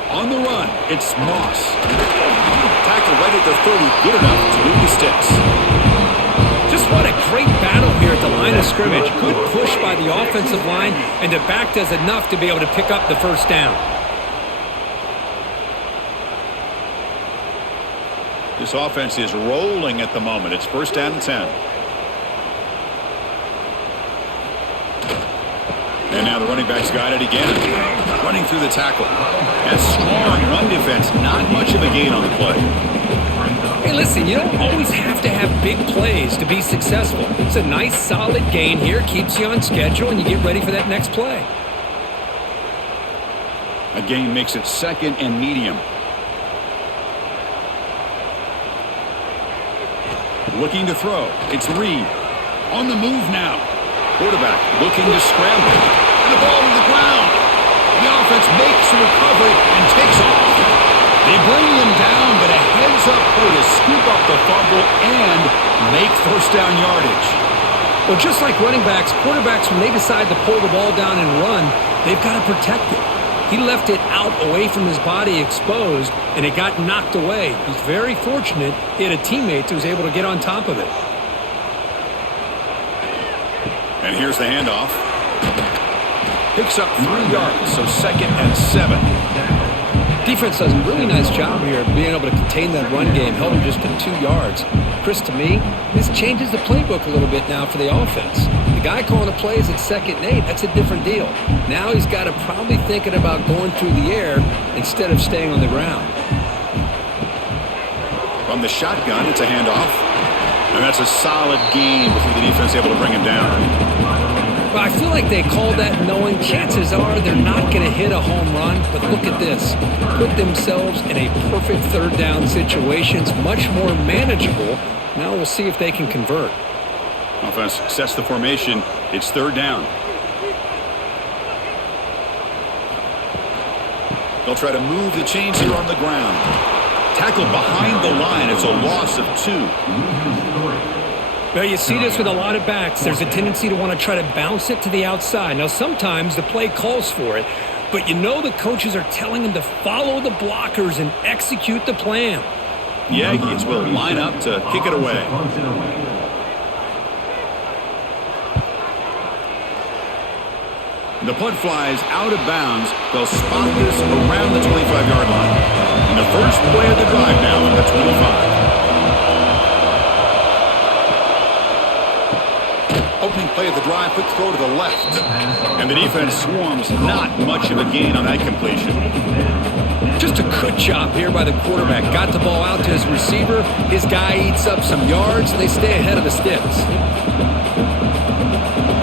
On the run, it's Moss. Tackle right at the 30, good enough to move the sticks. Just what a great battle here at the line of scrimmage. Good push by the offensive line, and the back does enough to be able to pick up the first down. This offense is rolling at the moment. It's 1st down and 10. And now the running back's got it again. Running through the tackle. That strong run defense, not much of a gain on the play. Hey, listen, you don't always have to have big plays to be successful. It's a nice, solid gain here. Keeps you on schedule, and you get ready for that next play. A gain makes it 2nd and medium. Looking to throw. It's Reed. On the move now. Quarterback looking to scramble. And the ball to the ground. The offense makes the recovery and takes off. They bring him down, but a heads-up play to scoop up the fumble and make 1st down yardage. Well, just like running backs, quarterbacks, when they decide to pull the ball down and run, they've got to protect it. He left it out away from his body exposed, and it got knocked away. He's very fortunate he had a teammate who was able to get on top of it. And here's the handoff. Picks up 3 yards, so 2nd and 7. Defense does a really nice job here of being able to contain that run game, held him just to 2 yards. Chris, to me, this changes the playbook a little bit now for the offense. The guy calling the plays at 2nd and 8, that's a different deal. Now he's got to probably thinking about going through the air instead of staying on the ground. From the shotgun, it's a handoff. And that's a solid gain before the defense able to bring him down. But I feel like they called that knowing chances are they're not going to hit a home run. But look at this. Put themselves in a perfect 3rd down situation. It's much more manageable. Now we'll see if they can convert. Offense sets the formation. It's 3rd down. They'll try to move the chains here on the ground. Tackled behind the line. It's a loss of 2. Well, you see this with a lot of backs. There's a tendency to want to try to bounce it to the outside. Now, sometimes the play calls for it, but you know the coaches are telling them to follow the blockers and execute the plan. The Aggies will line up to kick it away. The punt flies out of bounds. They'll spot this around the 25-yard line. And the first play of the drive now from the 25. Opening play of the drive, quick throw to the left. And the defense swarms, not much of a gain on that completion. Just a good job here by the quarterback. Got the ball out to his receiver. His guy eats up some yards, and they stay ahead of the sticks.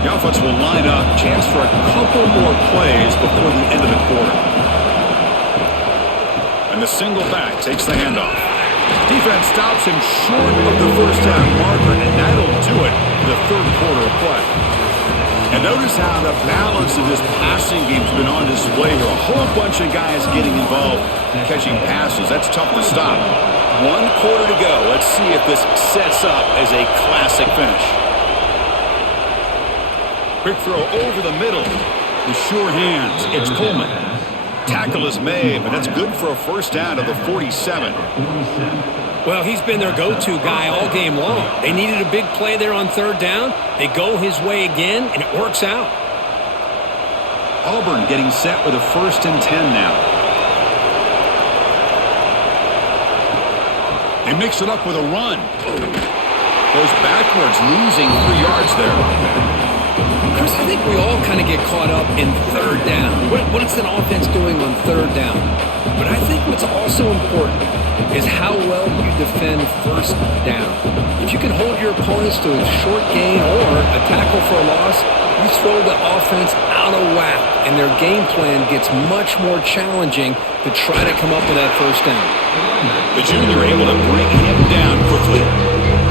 The offense will line up. Chance for a couple more plays before the end of the quarter. And the single back takes the handoff. Defense stops him short of the first down marker, and that'll do it for the third quarter of play. And notice how the balance of this passing game's been on display here. A whole bunch of guys getting involved catching passes. That's tough to stop. 1 quarter to go. Let's see if this sets up as a classic finish. Quick throw over the middle. The sure hands. It's Coleman. Tackle is made, but that's good for a first down to the 47. Well, he's been their go-to guy all game long. They needed a big play there on third down. They go his way again, and it works out. Auburn getting set with a 1st and 10 now. They mix it up with a run. Goes backwards, losing 3 yards there. Chris, I think we all kind of get caught up in third down. What is an offense doing on third down? But I think what's also important is how well you defend first down. If you can hold your opponents to a short gain or a tackle for a loss, you throw the offense out of whack, and their game plan gets much more challenging to try to come up with that first down. The junior able to bring him down quickly.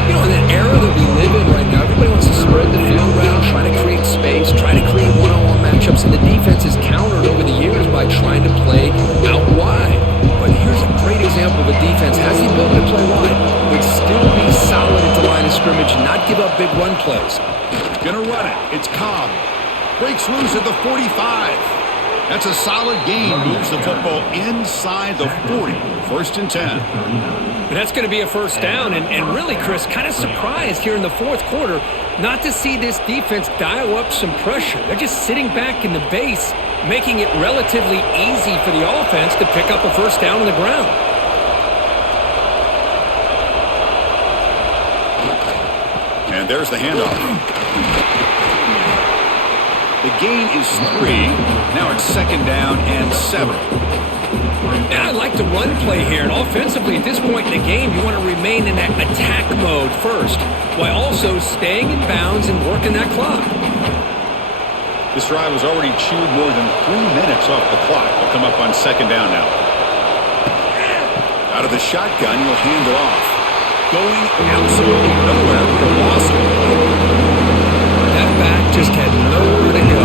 You know, in that era that we live in right now, everybody wants to spread the field around, try to create space, try to create one-on-one matchups, and the defense is countered over the years by trying to play out wide. But here's a great example of a defense has the ability to play wide, but still be solid at the line of scrimmage, not give up big run plays. Gonna run it. It's Cobb. Breaks loose at the 45. That's a solid gain. Moves the football inside the 40. 1st and 10. And that's going to be a first down. And really, Chris, kind of surprised here in the fourth quarter not to see this defense dial up some pressure. They're just sitting back in the base, making it relatively easy for the offense to pick up a first down on the ground. And there's the handoff. The gain is 3. Now it's 2nd down and 7. And I like the run play here. And offensively, at this point in the game, you want to remain in that attack mode first, while also staying in bounds and working that clock. This drive has already chewed more than 3 minutes off the clock. They'll come up on 2nd down now. Out of the shotgun, you'll hand it off. Going absolutely nowhere with a loss of That back just had nowhere to go.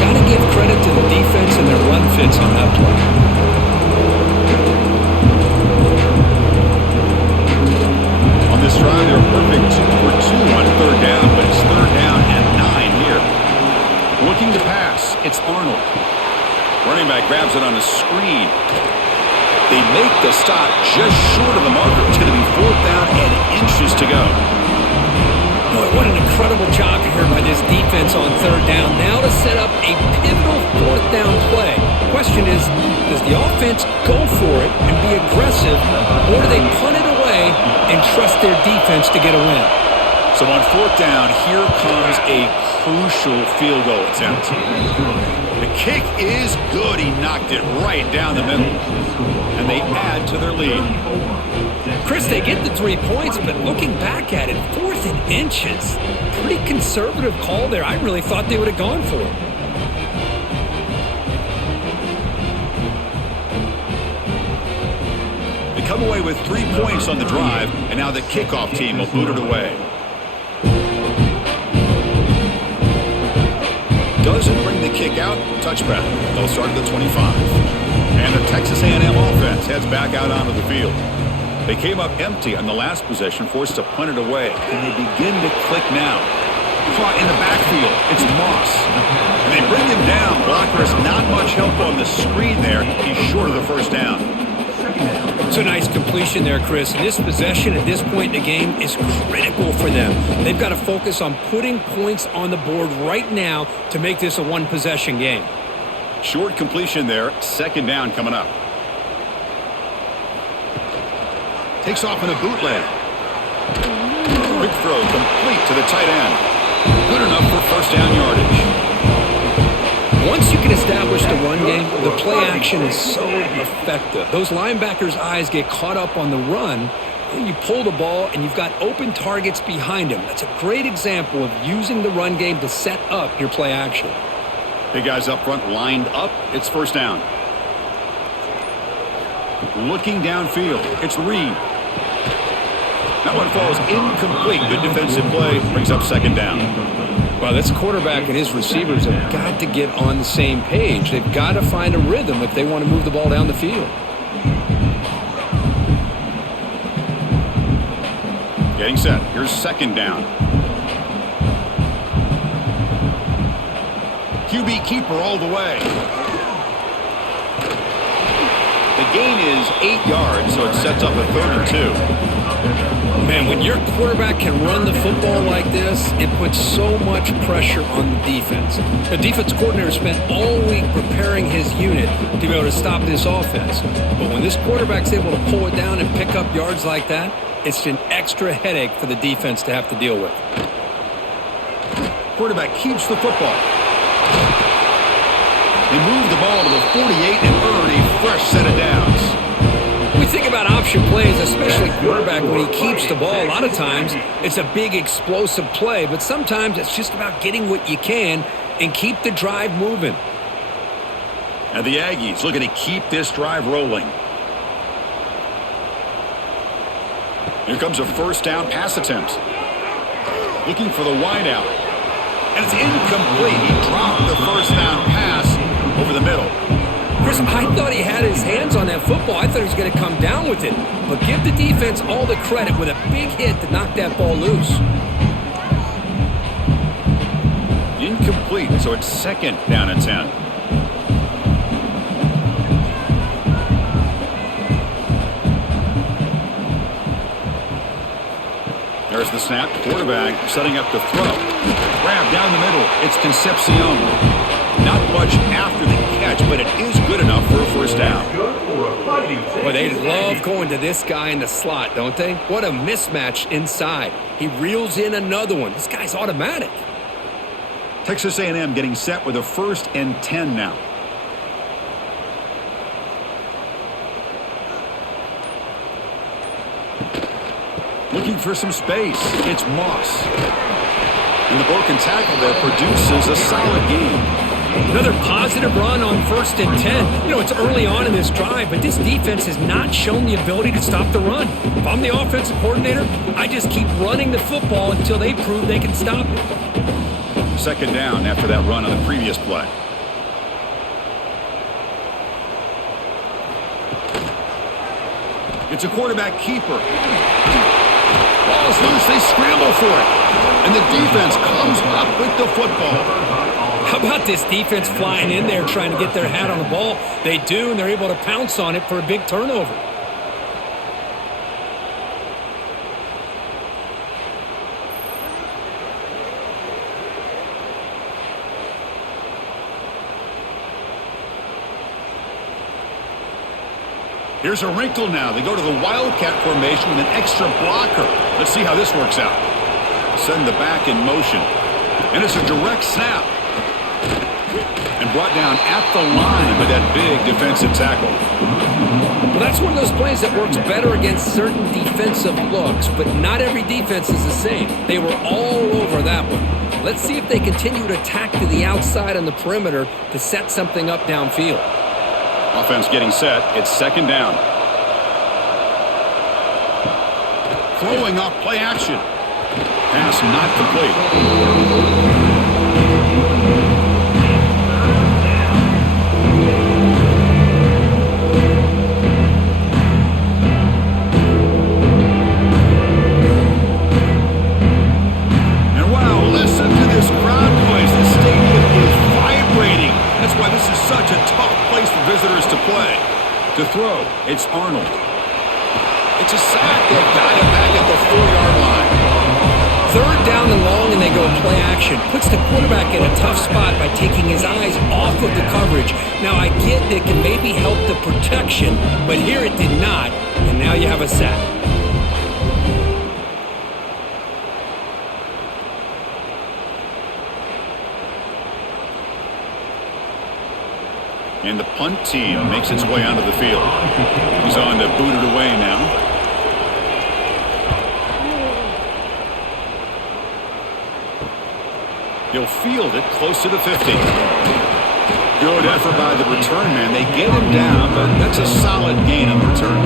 Got to give credit to the defense and their run fits on that play. On this drive, they were perfect 2 for 2 on 3rd down, but it's 3rd down and 9 here. Looking to pass, it's Arnold. Running back grabs it on a screen. They make the stop just short of the marker. It's going to be 4th down and inches to go. Boy, what an incredible job here by this defense on 3rd down. Now to set up a pivotal 4th down play. Question is, does the offense go for it and be aggressive, or do they punt it away and trust their defense to get a win? So on 4th down, here comes a crucial field goal attempt. The kick is good. He knocked it right down the middle. And they add to their lead. Chris, they get the 3 points, but looking back at it, 4th and inches. Pretty conservative call there. I really thought they would have gone for it. They come away with 3 points on the drive, and now the kickoff team will boot it away. Doesn't bring the kick out. Touchback. They'll start at the 25. And the Texas A&M offense heads back out onto the field. They came up empty on the last possession, forced to punt it away. And they begin to click now. Caught in the backfield. It's Moss. And they bring him down. Blocker has not much help on the screen there. He's short of the first down. It's a nice completion there, Chris. And this possession at this point in the game is critical for them. They've got to focus on putting points on the board right now to make this a one-possession game. Short completion there. Second down coming up. Takes off in a bootleg. Quick throw complete to the tight end. Good enough for first down yardage. Once you can establish the run game, the play action is so effective. Those linebackers' eyes get caught up on the run, and you pull the ball, and you've got open targets behind him. That's a great example of using the run game to set up your play action. Big guys up front lined up. It's first down. Looking downfield. It's Reed. That one falls incomplete. Good defensive play. Brings up second down. Well, this quarterback and his receivers have got to get on the same page. They've got to find a rhythm if they want to move the ball down the field. Getting set. Here's second down. QB keeper all the way. The gain is 8 yards, so it sets up a 3rd and 2. Man, when your quarterback can run the football like this, it puts so much pressure on the defense. The defense coordinator spent all week preparing his unit to be able to stop this offense. But when this quarterback's able to pull it down and pick up yards like that, it's an extra headache for the defense to have to deal with. Quarterback keeps the football. They move the ball to the 48 and earn a fresh set of downs. We think about option plays, especially quarterback, when he keeps the ball. A lot of times, it's a big explosive play, but sometimes it's just about getting what you can and keep the drive moving. And the Aggies looking to keep this drive rolling. Here comes a first down pass attempt. Looking for the wideout. And it's incomplete. He dropped the first down pass over the middle. Chris, I thought he had his hands on that football. I thought he was going to come down with it. But give the defense all the credit with a big hit to knock that ball loose. Incomplete, so it's second down and 10. There's the snap. Quarterback setting up to throw. Grab down the middle. It's Concepcion. Not much after the catch, but it is good enough for a first down. Well, they love going to this guy in the slot, don't they? What a mismatch inside. He reels in another one. This guy's automatic. Texas A&M getting set with a 1st and 10 now. Looking for some space. It's Moss. And the broken tackle there produces a solid gain. Another positive run on 1st and 10. You know, it's early on in this drive, but this defense has not shown the ability to stop the run. If I'm the offensive coordinator, I just keep running the football until they prove they can stop it. Second down after that run on the previous play. It's a quarterback keeper. Ball's loose. They scramble for it. And the defense comes up with the football. How about this defense flying in there trying to get their hat on the ball? They do, and they're able to pounce on it for a big turnover. Here's a wrinkle now. They go to the Wildcat formation with an extra blocker. Let's see how this works out. Send the back in motion. And it's a direct snap. And brought down at the line with that big defensive tackle. Well, that's one of those plays that works better against certain defensive looks, but not every defense is the same. They were all over that one. Let's see if they continue to attack to the outside on the perimeter to set something up downfield. Offense getting set. It's second down. Throwing off play action. Pass not complete. play. To throw, it's Arnold. It's a sack. They've got it back at the 4-yard line. Third down and long, and they go play action. Puts the quarterback in a tough spot by taking his eyes off of the coverage. Now, I get that it can maybe help the protection, but here it did not, and now you have a sack. And the punt team makes its way onto the field. He's on to boot it away now. He'll field it close to the 50. Good effort by the return man. They get him down, but that's a solid gain on the return.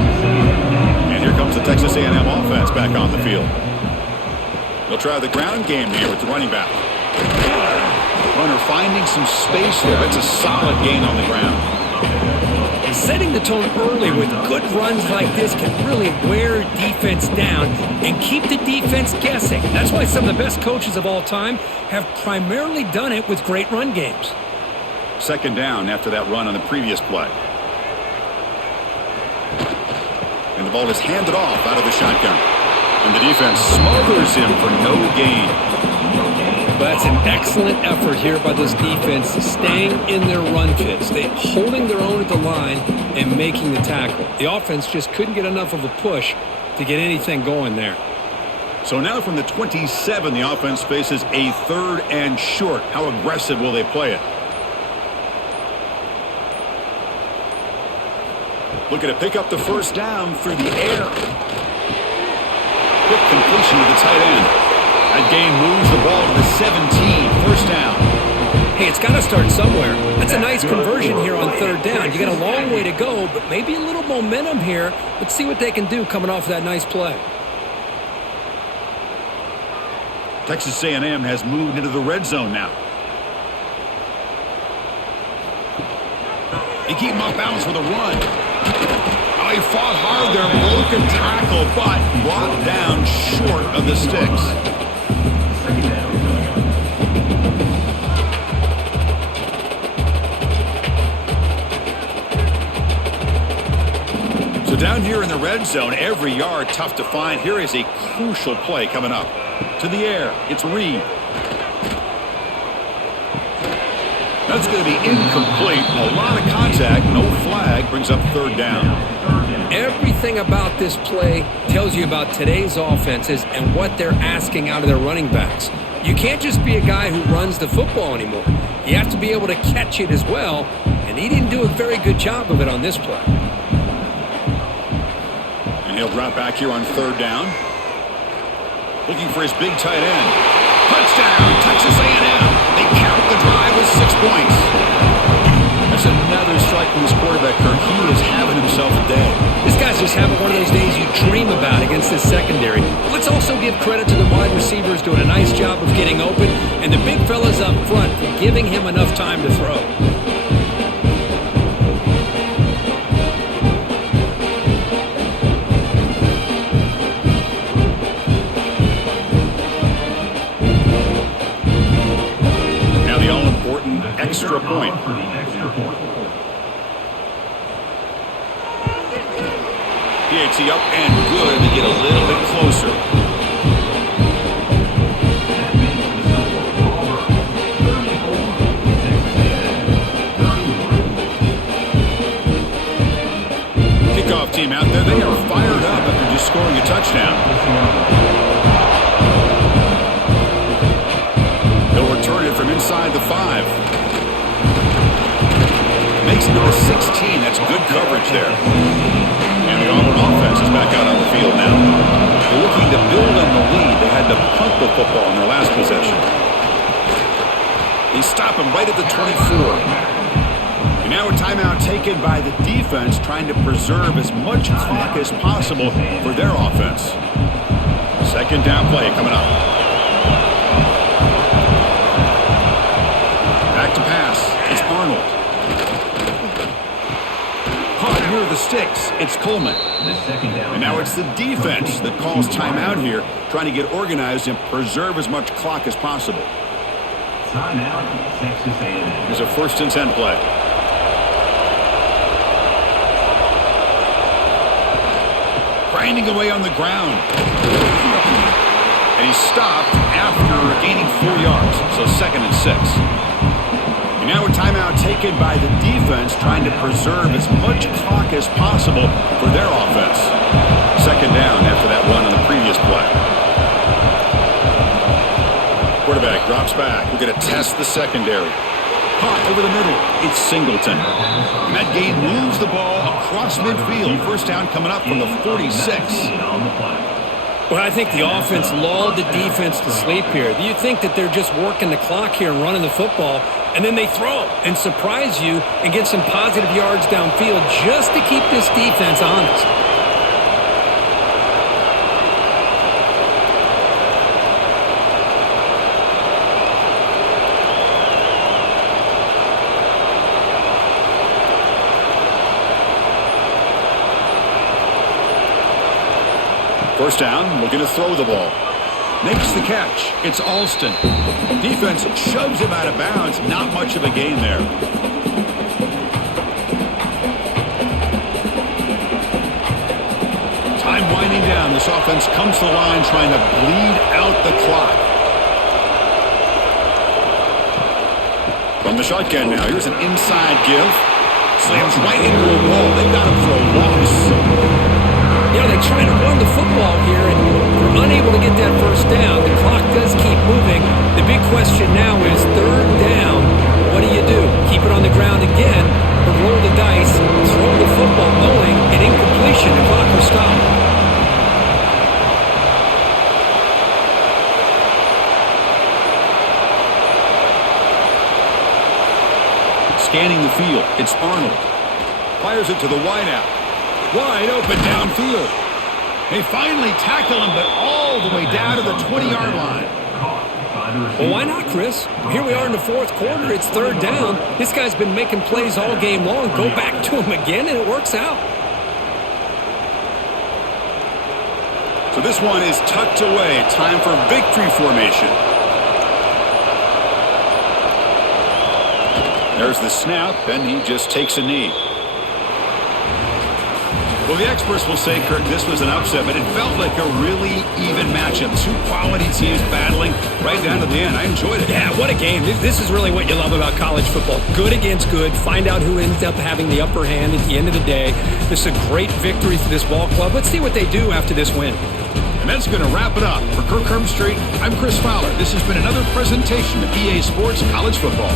And here comes the Texas A&M offense back on the field. They'll try the ground game here with the running back. Runner finding some space there. That's a solid gain on the ground. Setting the tone early with good runs like this can really wear defense down and keep the defense guessing. That's why some of the best coaches of all time have primarily done it with great run games. Second down after that run on the previous play. And the ball is handed off out of the shotgun. And the defense smothers him for no gain. That's an excellent effort here by this defense, staying in their run fits. They're holding their own at the line and making the tackle. The offense just couldn't get enough of a push to get anything going there. So now from the 27, the offense faces a 3rd and short. How aggressive will they play it? Looking to pick up the first down through the air. Quick completion to the tight end. That gain moves the ball to the 17. First down. Hey, it's got to start somewhere. That's a nice conversion here on 3rd down. You got a long way to go, but maybe a little momentum here. Let's see what they can do coming off that nice play. Texas A&M has moved into the red zone now. They keep him off balance with a run. Oh, he fought hard there. Broken tackle, but brought down short of the sticks. So down here in the red zone, every yard tough to find. Here is a crucial play coming up. To the air, it's Reed. That's going to be incomplete. A lot of contact, no flag, brings up 3rd down. Everything about this play tells you about today's offenses and what they're asking out of their running backs. You can't just be a guy who runs the football anymore. You have to be able to catch it as well, and he didn't do a very good job of it on this play. And he'll drop back here on 3rd down. Looking for his big tight end. Touchdown, Texas A&M. They count the drive with 6 points. That's another strike from his quarterback, Kirk. He is having himself a day. This guy's just having one of those days you dream about against this secondary. Let's also give credit to the wide receivers doing a nice job of getting open, and the big fellas up front for giving him enough time to throw. Extra point. PAT up and good to get a little bit closer. Kickoff team out there, they are fired up after just scoring a touchdown. They'll return it from inside the 5. Makes it to the 16. That's good coverage there. And the Auburn offense is back out on the field now. They're looking to build on the lead. They had to punt the football in their last possession. They stop him right at the 24. And now a timeout taken by the defense, trying to preserve as much clock as possible for their offense. Second down play coming up. Back to pass. It's Arnold. Caught near the sticks. It's Coleman. And now it's the defense that calls timeout here, trying to get organized and preserve as much clock as possible. Timeout, Texas A&M. Here's a 1st and 10 play. grinding away on the ground. And he's stopped after gaining 4 yards, so 2nd and 6. And now a timeout taken by the defense, trying to preserve as much clock as possible for their offense. 2nd down after that run on the previous play. Quarterback drops back. We're going to test the secondary. Caught over the middle. It's Singleton. And that gain moves the ball across midfield. First down coming up from the 46. Well, I think the offense lulled the defense to sleep here. You think that they're just working the clock here and running the football, and then they throw and surprise you and get some positive yards downfield just to keep this defense honest. First down, looking to throw the ball. Makes the catch. It's Alston. Defense shoves him out of bounds. Not much of a gain there. Time winding down. This offense comes to the line trying to bleed out the clock. From the shotgun now. Here's an inside give. Slams right into a wall. They've got him for a loss. You know, they're trying to run the football here, and they're unable to get that first down. The clock does keep moving. The big question now is 3rd down. What do? Keep it on the ground again, or roll the dice, throw the football, knowing an incompletion, the clock will stop. Scanning the field, it's Arnold. Fires it to the wideout. Wide open downfield. They finally tackle him, but all the way down to the 20-yard line. Well, why not, Chris? Here we are in the 4th quarter. It's 3rd down. This guy's been making plays all game long. Go back to him again, and it works out. So this one is tucked away. Time for victory formation. There's the snap, and he just takes a knee. Well, the experts will say, Kirk, this was an upset, but it felt like a really even matchup. 2 quality teams battling right down to the end. I enjoyed it. Yeah, what a game. This is really what you love about college football. Good against good. Find out who ends up having the upper hand at the end of the day. This is a great victory for this ball club. Let's see what they do after this win. And that's going to wrap it up. For Kirk Hermstreet, I'm Chris Fowler. This has been another presentation of EA Sports College Football.